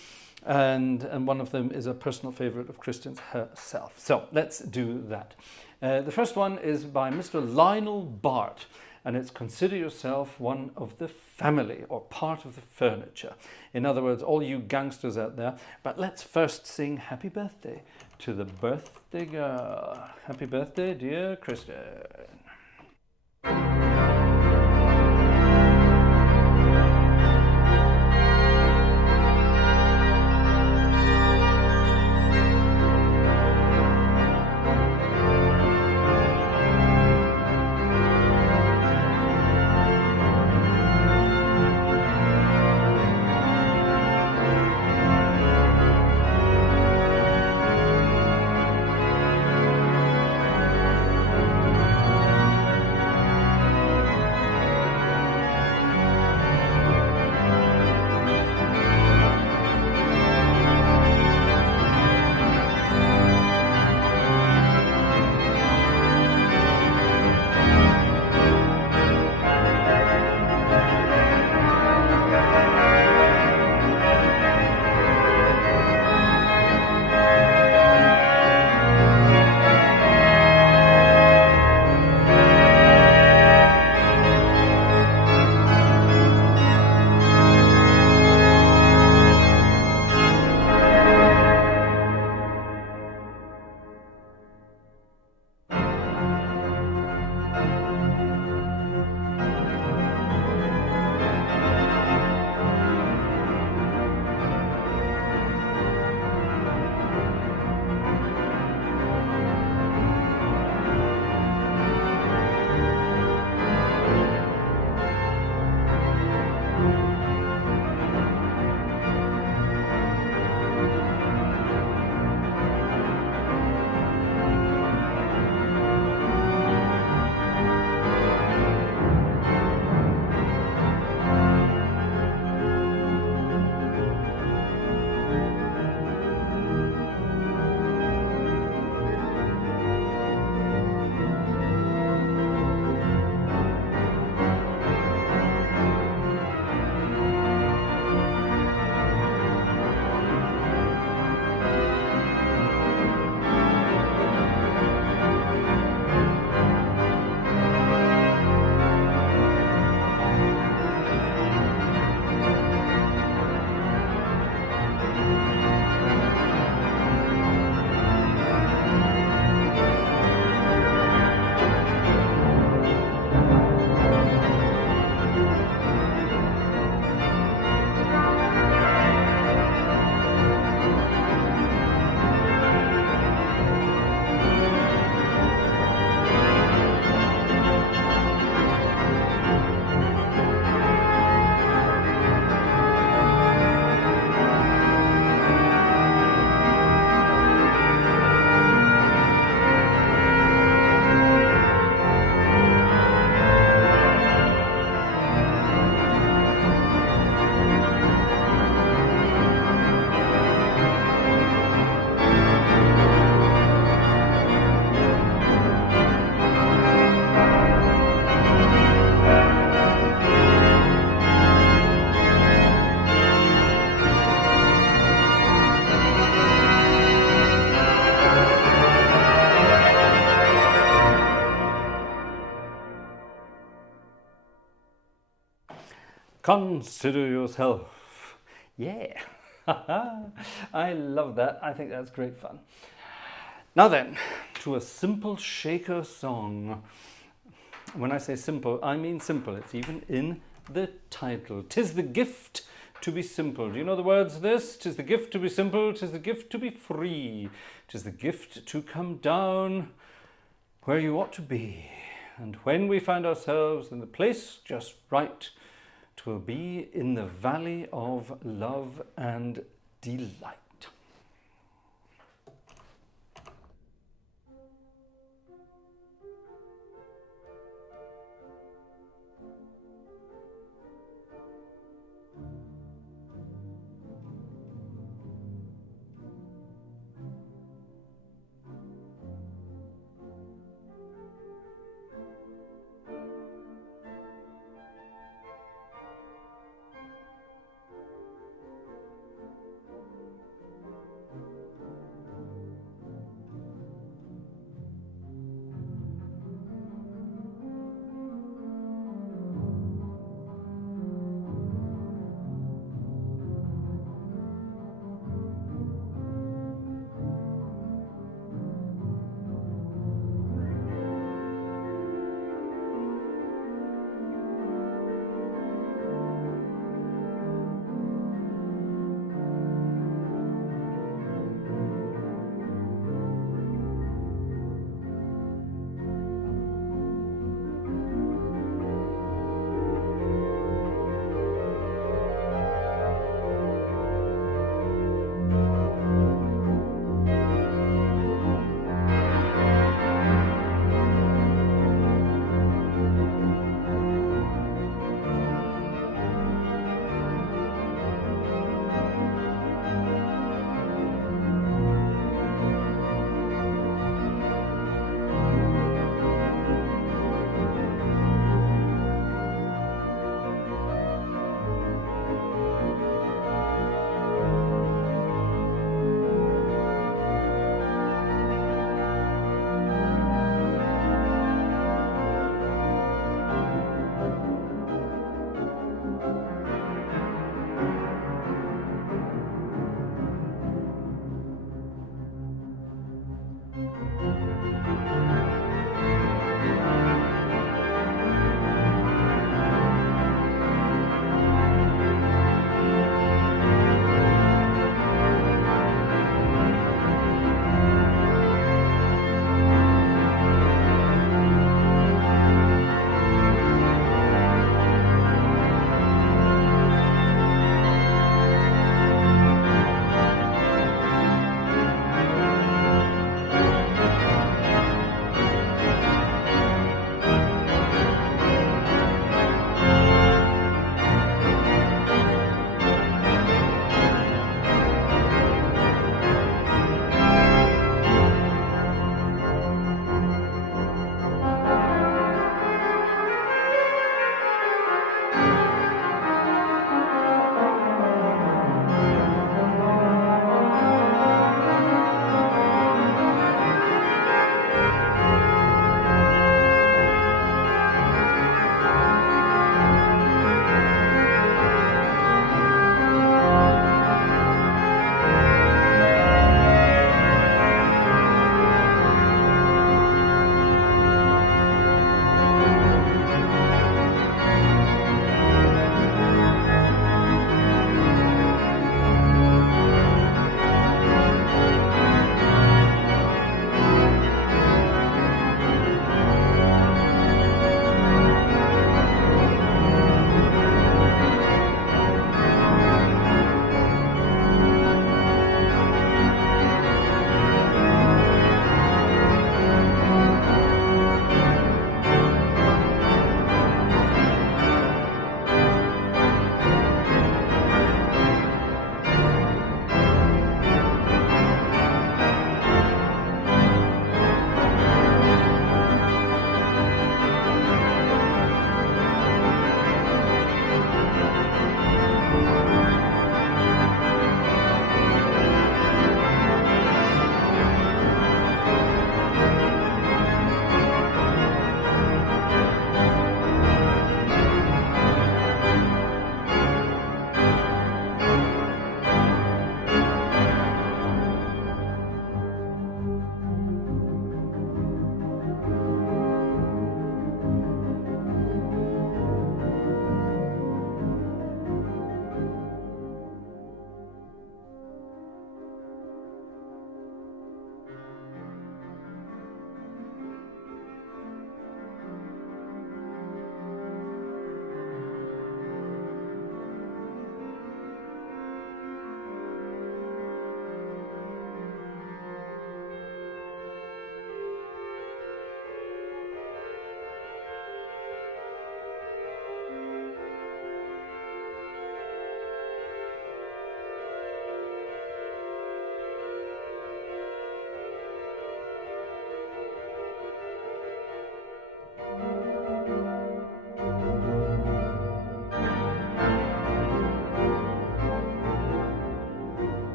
And one of them is a personal favorite of Kristin's herself. So let's do that. The first one is by Mr. Lionel Bart, and it's Consider Yourself One of the Family, or part of the furniture. In other words, all you gangsters out there. But let's first sing Happy Birthday to the birthday girl. Happy birthday, dear Kristin. Consider yourself. Yeah. I love that. I think that's great fun. Now then, to a simple shaker song. When I say simple, I mean simple. It's even in the title. 'Tis the gift to be simple. Do you know the words of this? 'Tis the gift to be simple. 'Tis the gift to be free. 'Tis the gift to come down where you ought to be. And when we find ourselves in the place just right, 'twill be in the valley of love and delight.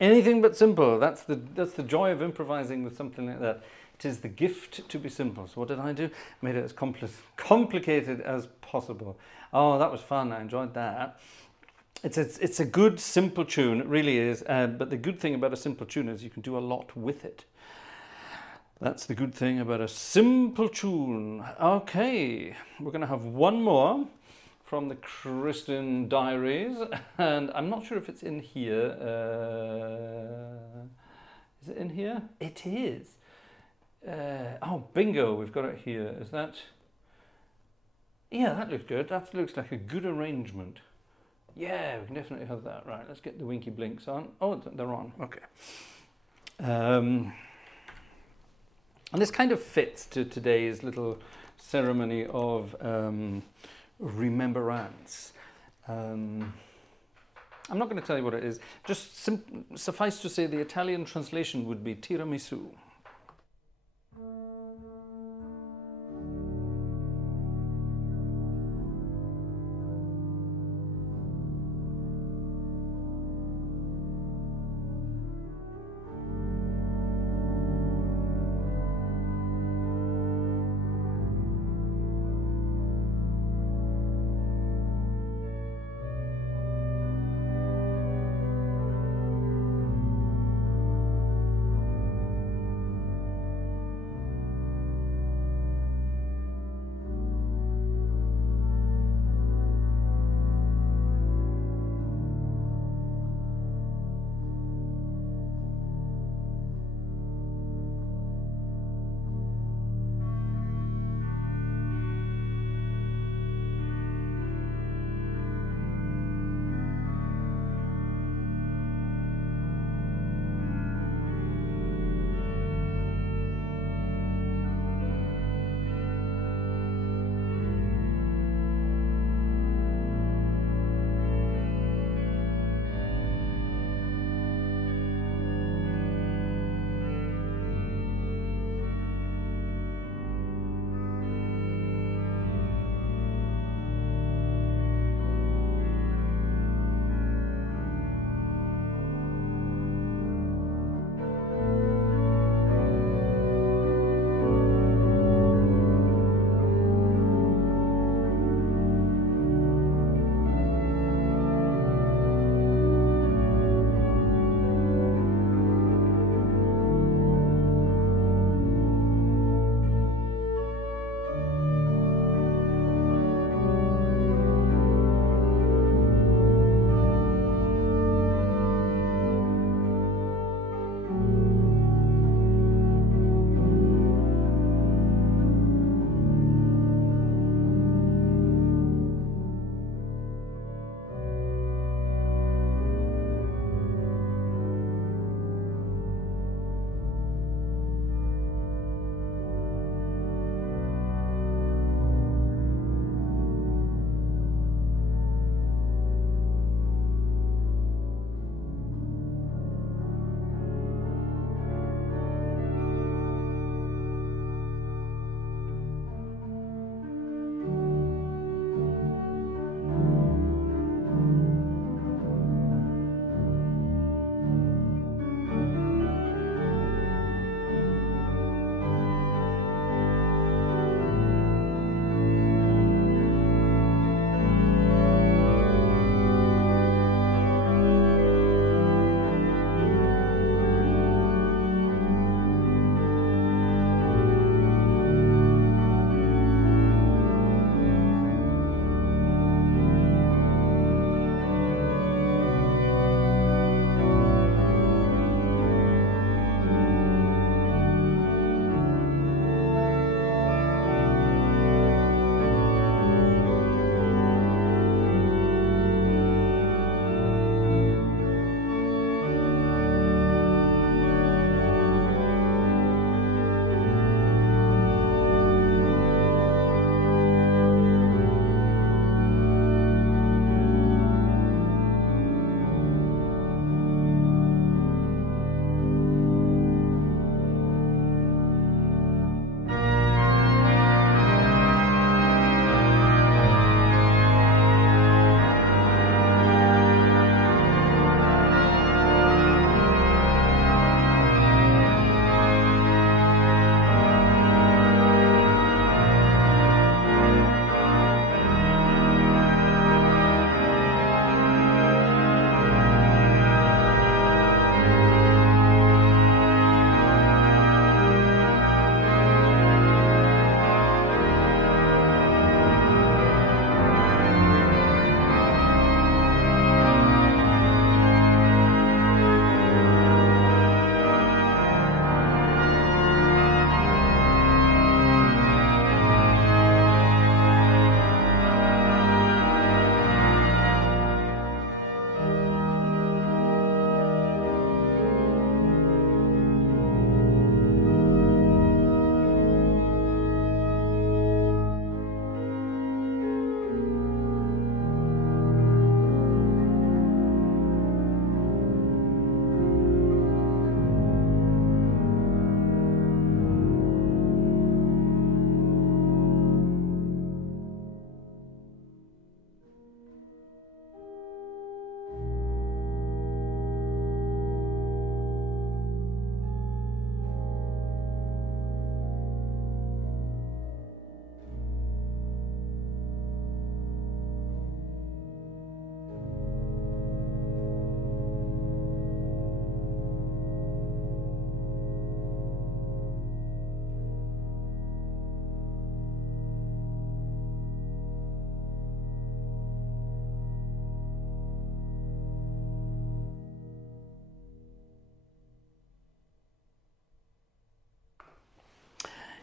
Anything but simple. That's the joy of improvising with something like that. It is the gift to be simple. So what did I do? Made it as complicated as possible. Oh, that was fun. I enjoyed that. It's a good simple tune. It really is. But the good thing about a simple tune is you can do a lot with it. That's the good thing about a simple tune. Okay, we're going to have one more from the Christian Diaries, and I'm not sure if it's in here. Is it in here? It is. Oh, bingo, we've got it here. Is that? Yeah, that looks good. That looks like a good arrangement. Yeah, we can definitely have that. Right, let's get the winky blinks on. Oh, they're on. Okay. And this kind of fits to today's little ceremony of remembrance. I'm not going to tell you what it is. Just suffice to say the Italian translation would be tiramisu.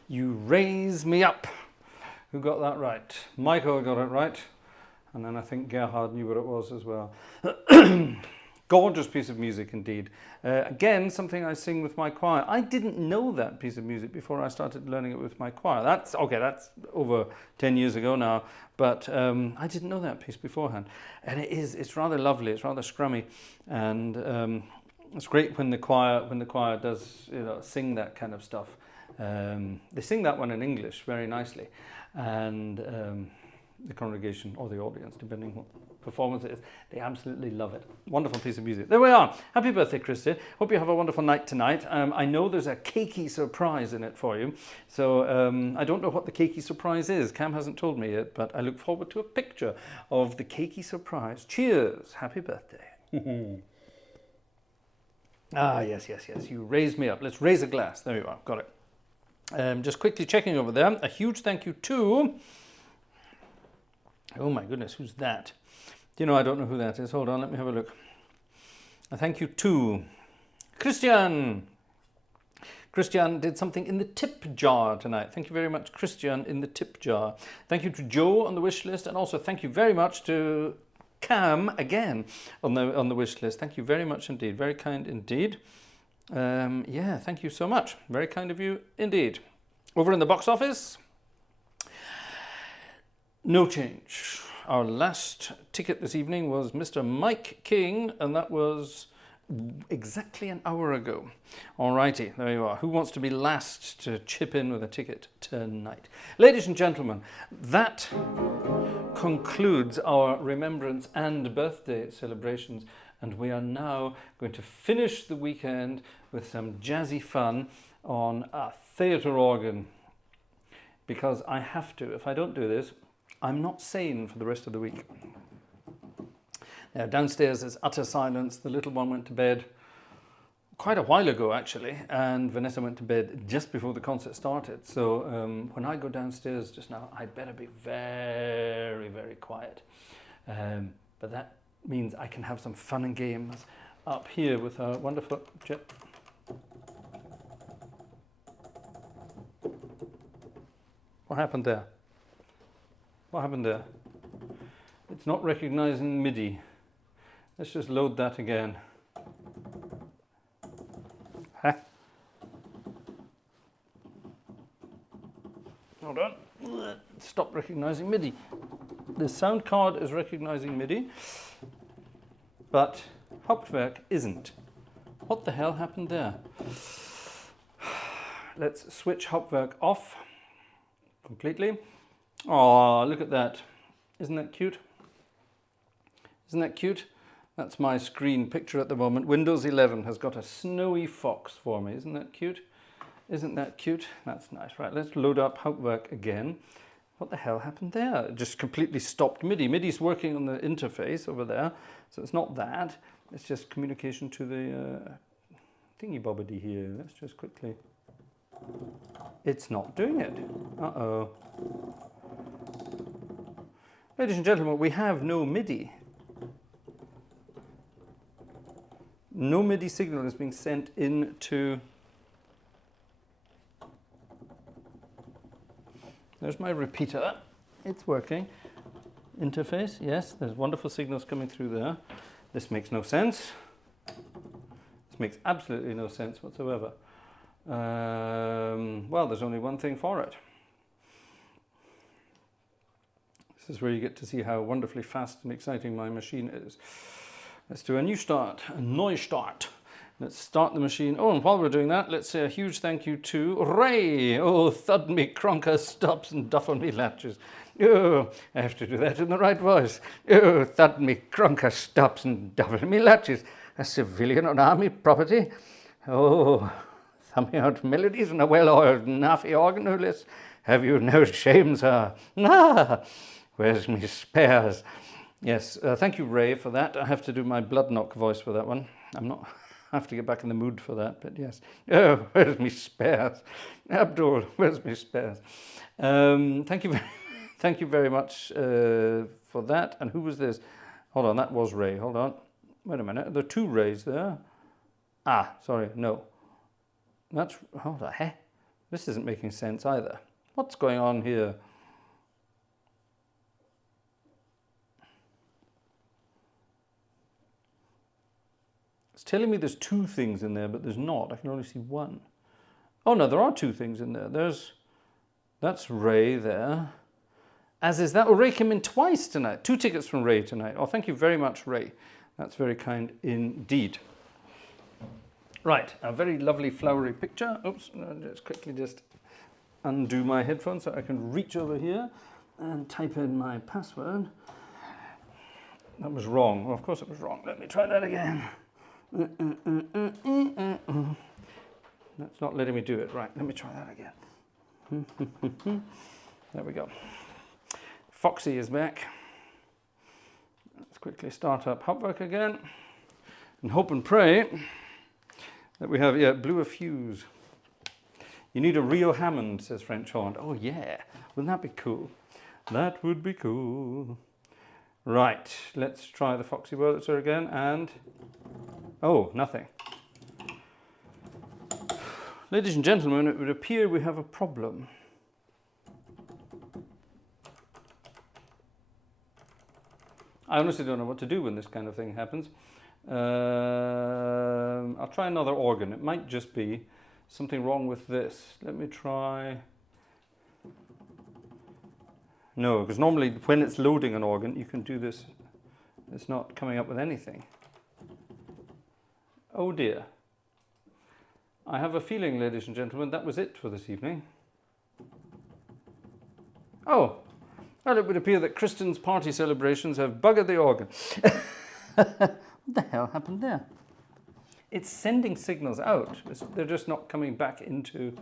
You Raise Me Up. Who got that right? Michael got it right. And then I think Gerhard knew what it was as well. Gorgeous piece of music indeed. Again, something I sing with my choir. I didn't know that piece of music before I started learning it with my choir. That's over 10 years ago now, but I didn't know that piece beforehand. And it's rather lovely, it's rather scrummy, and it's great when the choir does, you know, sing that kind of stuff. They sing that one in English very nicely, and the congregation or the audience, depending what performance it is, they absolutely love it. Wonderful piece of music. There we are. Happy birthday, Christy. Hope you have a wonderful night tonight. I know there's a cakey surprise in it for you, so I don't know what the cakey surprise is. Cam hasn't told me yet, but I look forward to a picture of the cakey surprise. Cheers. Happy birthday. Ah, yes. You raised me up. Let's raise a glass. There we are. Got it. Just quickly checking over there. A huge thank you to... Oh my goodness, who's that? Do you know, I don't know who that is. Hold on, let me have a look. A thank you to Christian. Christian did something in the tip jar tonight. Thank you very much, Christian, in the tip jar. Thank you to Joe on the wish list, and also thank you very much to Cam again on the wish list. Thank you very much indeed. Very kind indeed. Yeah, thank you so much. Very kind of you indeed. Over in the box office, no change. Our last ticket this evening was Mr. Mike King, and that was exactly an hour ago. Alrighty, there you are. Who wants to be last to chip in with a ticket tonight? Ladies and gentlemen, that concludes our Remembrance and birthday celebrations, and we are now going to finish the weekend with some jazzy fun on a theatre organ, because I have to. If I don't do this, I'm not sane for the rest of the week. Now, downstairs is utter silence. The little one went to bed quite a while ago, actually, and Vanessa went to bed just before the concert started. So when I go downstairs just now, I'd better be very, very quiet. But that means I can have some fun and games up here with our wonderful... What happened there? What happened there? It's not recognizing MIDI. Let's just load that again. Huh? Hold on. Stop recognizing MIDI. The sound card is recognizing MIDI, but Hauptwerk isn't. What the hell happened there? Let's switch Hauptwerk off completely. Oh, look at that. Isn't that cute? Isn't that cute? That's my screen picture at the moment. Windows 11 has got a snowy fox for me. Isn't that cute? Isn't that cute? That's nice. Right, let's load up Hauptwerk again. What the hell happened there? It just completely stopped MIDI. MIDI's working on the interface over there, so it's not that. It's just communication to the thingy-bobbity here. Let's just quickly... It's not doing it. Uh-oh. Ladies and gentlemen, we have no MIDI. No MIDI signal is being sent into... There's my repeater. It's working. Interface, yes, there's wonderful signals coming through there. This makes no sense. This makes absolutely no sense whatsoever. Well, there's only one thing for it. This is where you get to see how wonderfully fast and exciting my machine is. Let's do a new start, a Neustart. Let's start the machine. Oh, and while we're doing that, let's say a huge thank you to Ray. Oh, thud me, cronker, stops and duff on me latches. Oh, I have to do that in the right voice. Oh, thud me, cronker, stops and duff on me latches. A civilian on army property. Oh, thumbing out melodies on a well-oiled naffy organ, no less. Have you no shame, sir? Ah, where's me spares? Yes, thank you, Ray, for that. I have to do my blood knock voice for that one. I have to get back in the mood for that, but yes. Oh, where's me spares? Abdul, where's me spares? Thank you very much for that. And who was this? Hold on, that was Ray. Hold on. Wait a minute. There are two Rays there. Ah, sorry, no. That's, hold on, This isn't making sense either. What's going on here? It's telling me there's two things in there, but there's not. I can only see one. Oh no, there are two things in there. That's Ray there. As is that. Oh, Ray came in twice tonight. 2 tickets from Ray tonight. Oh, thank you very much, Ray. That's very kind indeed. Right, a very lovely flowery picture. Oops, let's quickly just undo my headphones so I can reach over here and type in my password. That was wrong. Well, of course it was wrong. Let me try that again. That's not letting me do it. Right, let me try that again. There we go. Foxy is back. Let's quickly start up Hauptwerk again and hope and pray that we have, yeah, blew a fuse. You need a real Hammond, says French Horn. Oh yeah, wouldn't that be cool? That would be cool. Right, let's try the Foxy Wurlitzer again and, oh, nothing. Ladies and gentlemen, it would appear we have a problem. I honestly don't know what to do when this kind of thing happens. I'll try another organ. It might just be something wrong with this. Let me try. No, because normally when it's loading an organ, you can do this. It's not coming up with anything. Oh dear. I have a feeling, ladies and gentlemen, that was it for this evening. Oh. Well, it would appear that Kristen's party celebrations have buggered the organ. What the hell happened there? It's sending signals out. They're just not coming back into...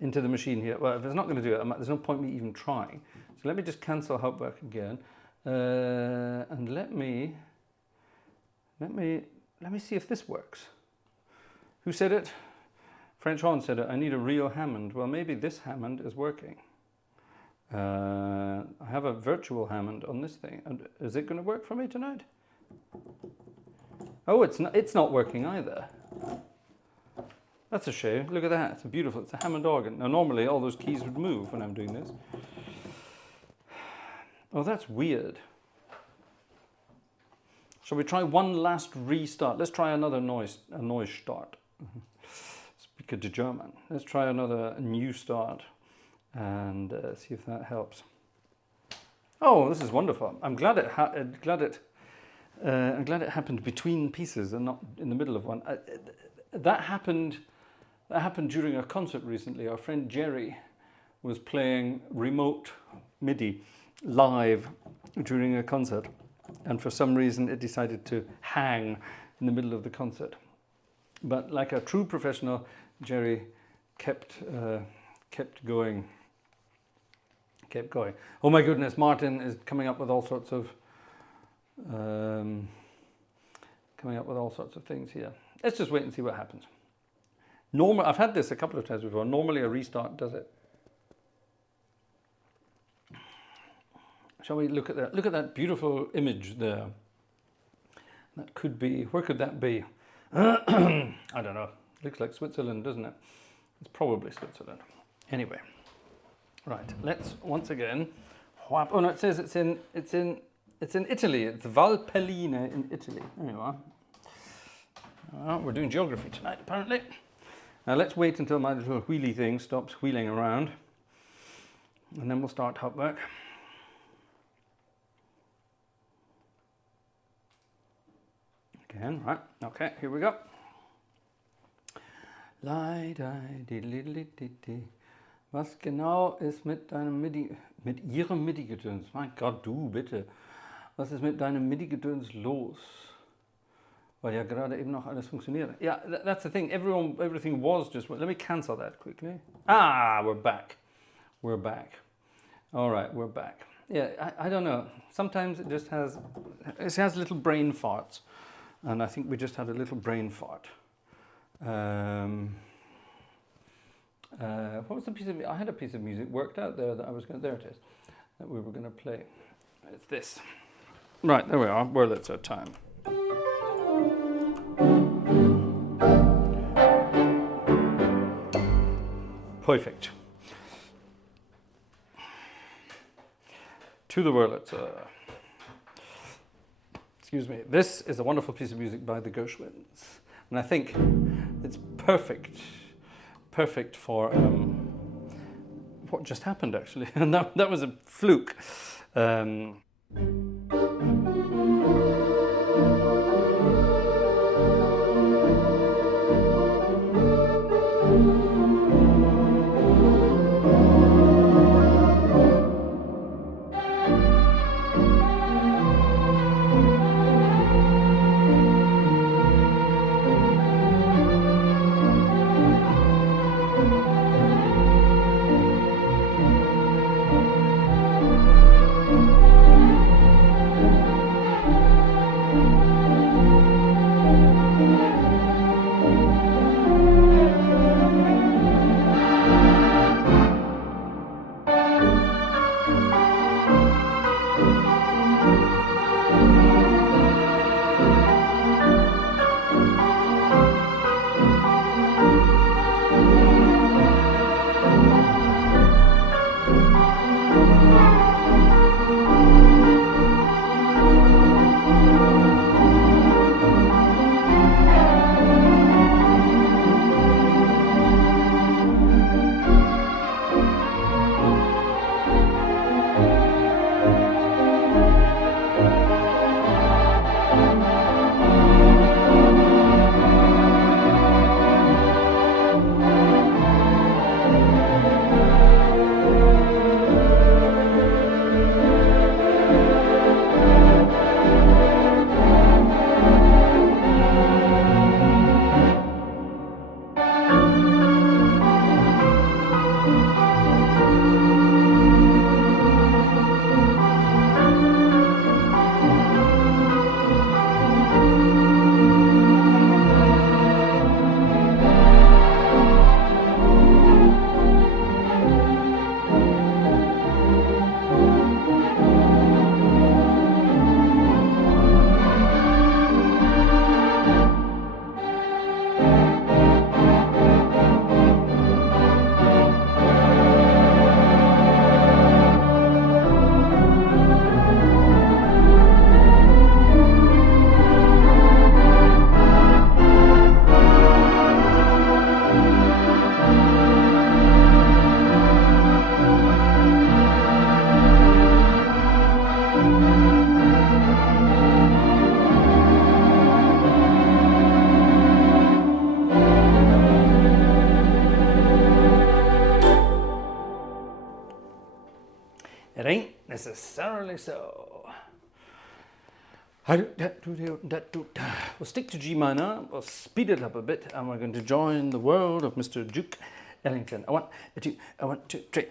into the machine here. Well, if it's not going to do it, there's no point me even trying. So let me just cancel Hauptwerk again. And let me see if this works. Who said it? French Horn said it, I need a real Hammond. Well, maybe this Hammond is working. I have a virtual Hammond on this thing. And is it going to work for me tonight? Oh, it's not working either. That's a shame. Look at that. It's beautiful. It's a Hammond organ. Now, normally all those keys would move when I'm doing this. Oh, that's weird. Shall we try one last restart? Let's try another noise start. Speaker to German. Let's try another new start and see if that helps. Oh, this is wonderful. I'm glad it happened between pieces and not in the middle of one. That happened during a concert recently. Our friend Jerry was playing remote MIDI live during a concert, and for some reason it decided to hang in the middle of the concert. But like a true professional, Jerry kept going. Oh my goodness, Martin is coming up with all sorts of things here. Let's just wait and see what happens. I've had this a couple of times before. Normally a restart does it. Shall we look at that? Look at that beautiful image there. That could be, where could that be? I don't know. Looks like Switzerland, doesn't it? It's probably Switzerland. Anyway, right. Let's once again. Oh no, it says it's in Italy. It's Valpelline in Italy. There you are. We're doing geography tonight, apparently. Now let's wait until my little wheelie thing stops wheeling around, and then we'll start Hauptwerk. Again, right? Okay, here we go. Was genau ist mit deinem mit ihrem MIDI-Gedöns? Mein Gott, du bitte. Was ist mit deinem MIDI-Gedöns los? Weil ja gerade eben noch alles funktioniert. Yeah, that's the thing. Everything was just... Let me cancel that quickly. Ah, we're back. We're back. All right, we're back. Yeah, I don't know. Sometimes it just has... It has little brain farts. And I think we just had a little brain fart. What was the piece of... I had a piece of music worked out there that I was going... There it is. That we were going to play. It's this. Right, there we are. Wurlitzer time. Perfect. To the Wurlitzer. Excuse me. This is a wonderful piece of music by the Gershwins. And I think it's perfect for what just happened, actually. And that was a fluke. It ain't necessarily so. We'll stick to G minor, we'll speed it up a bit, and we're going to join the world of Mr. Duke Ellington. I want two, three.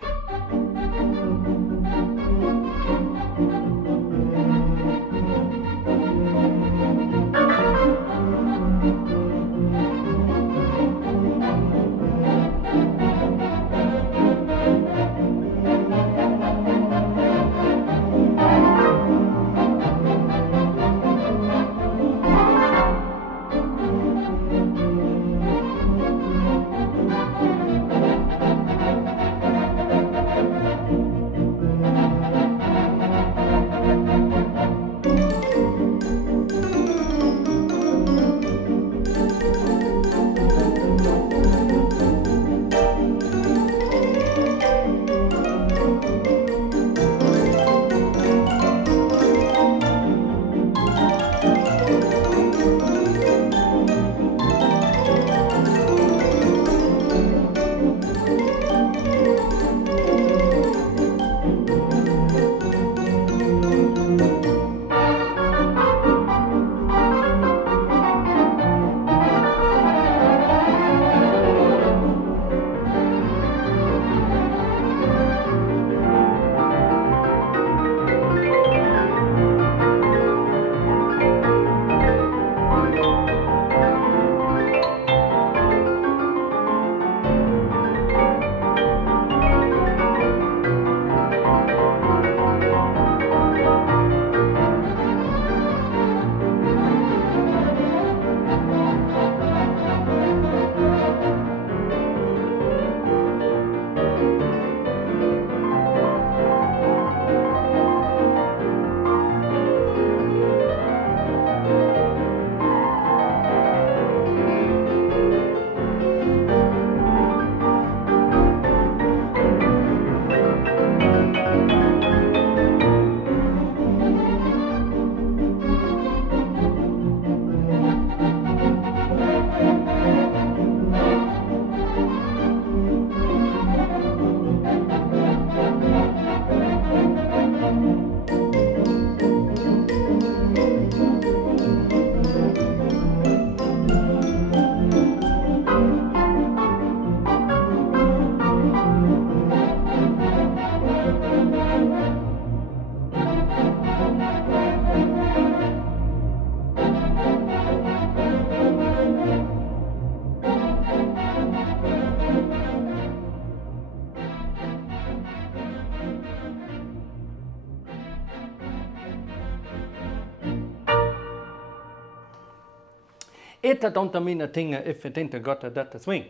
Eta don't mean a thing if it ain't got a that swing.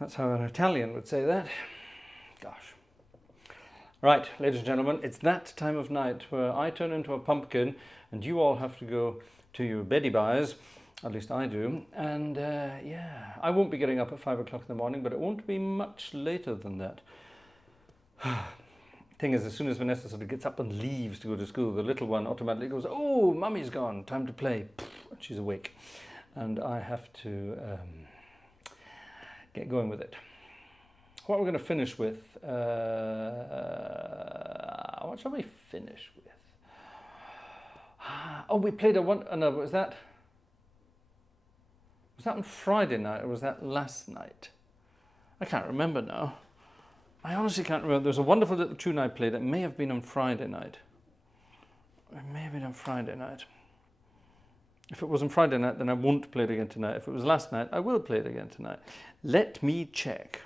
That's how an Italian would say that. Gosh. Right, ladies and gentlemen, it's that time of night where I turn into a pumpkin and you all have to go to your beddy buys. At least I do. And yeah, I won't be getting up at 5 o'clock in the morning, but it won't be much later than that. Thing is, as soon as Vanessa sort of gets up and leaves to go to school, the little one automatically goes, oh, mummy's gone, time to play. And she's awake. And I have to get going with it. What we're going to finish with, what shall we finish with? Oh, we played a one, oh no, was that on Friday night or was that last night? I can't remember now. I honestly can't remember. There's a wonderful little tune I played. It may have been on Friday night. It may have been on Friday night. If it was on Friday night, then I won't play it again tonight. If it was last night, I will play it again tonight. Let me check.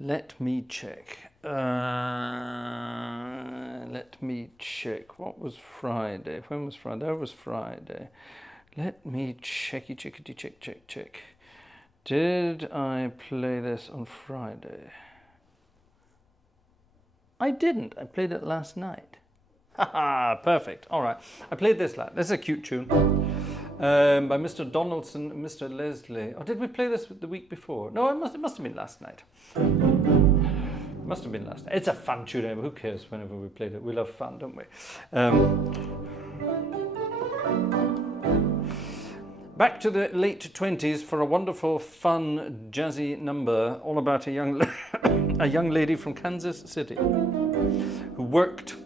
Let me check. Let me check. What was Friday? When was Friday? That was Friday. Let me check. Did I play this on Friday? I didn't. I played it last night. Haha, perfect. All right. I played this last. This is a cute tune by Mr. Donaldson and Mr. Leslie. Or did we play this the week before? No, it must have been last night. Must have been last night. It's a fun tune. Who cares whenever we played it? We love fun, don't we? Back to the late 20s for a wonderful, fun, jazzy number all about a young lady from Kansas City who worked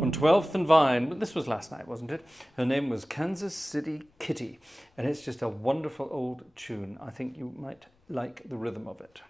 on 12th and Vine, but this was last night, wasn't it? Her name was Kansas City Kitty, and it's just a wonderful old tune. I think you might like the rhythm of it.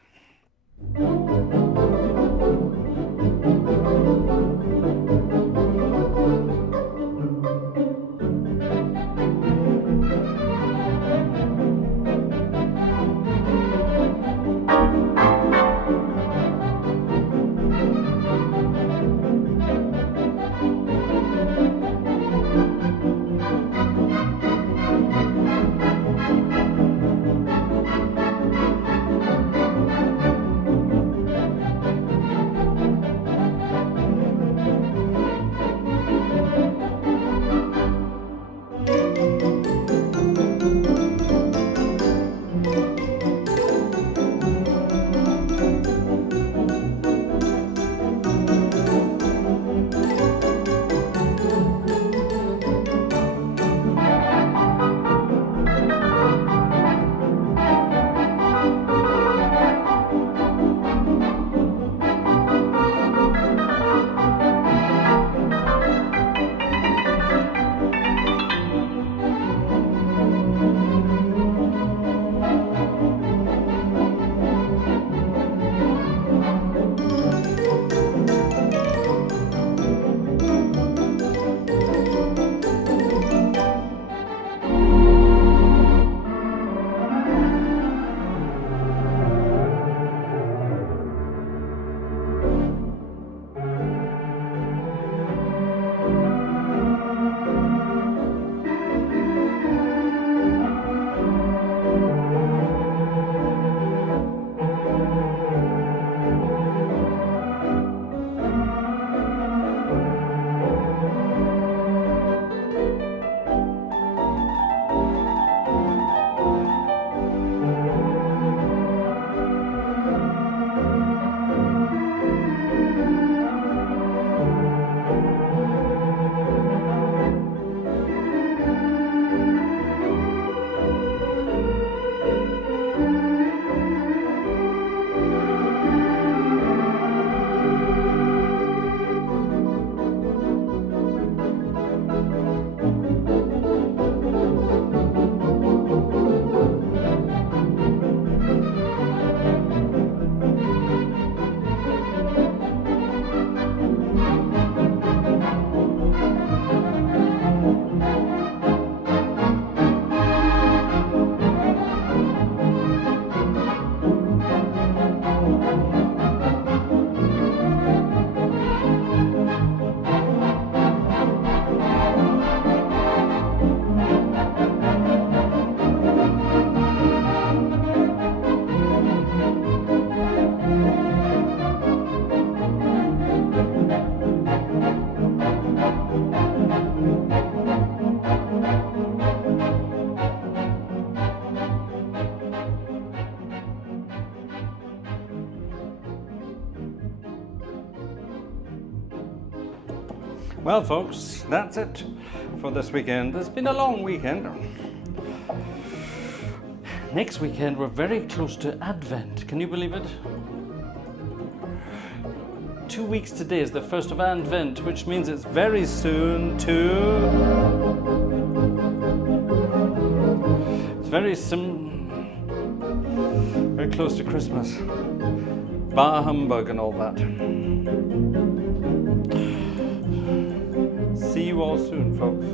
Well, folks, that's it for this weekend. It's been a long weekend. Next weekend, we're very close to Advent. Can you believe it? 2 weeks today is the 1st of Advent, which means it's very soon to... It's very close to Christmas. Bah humbug and all that. See you all soon, folks.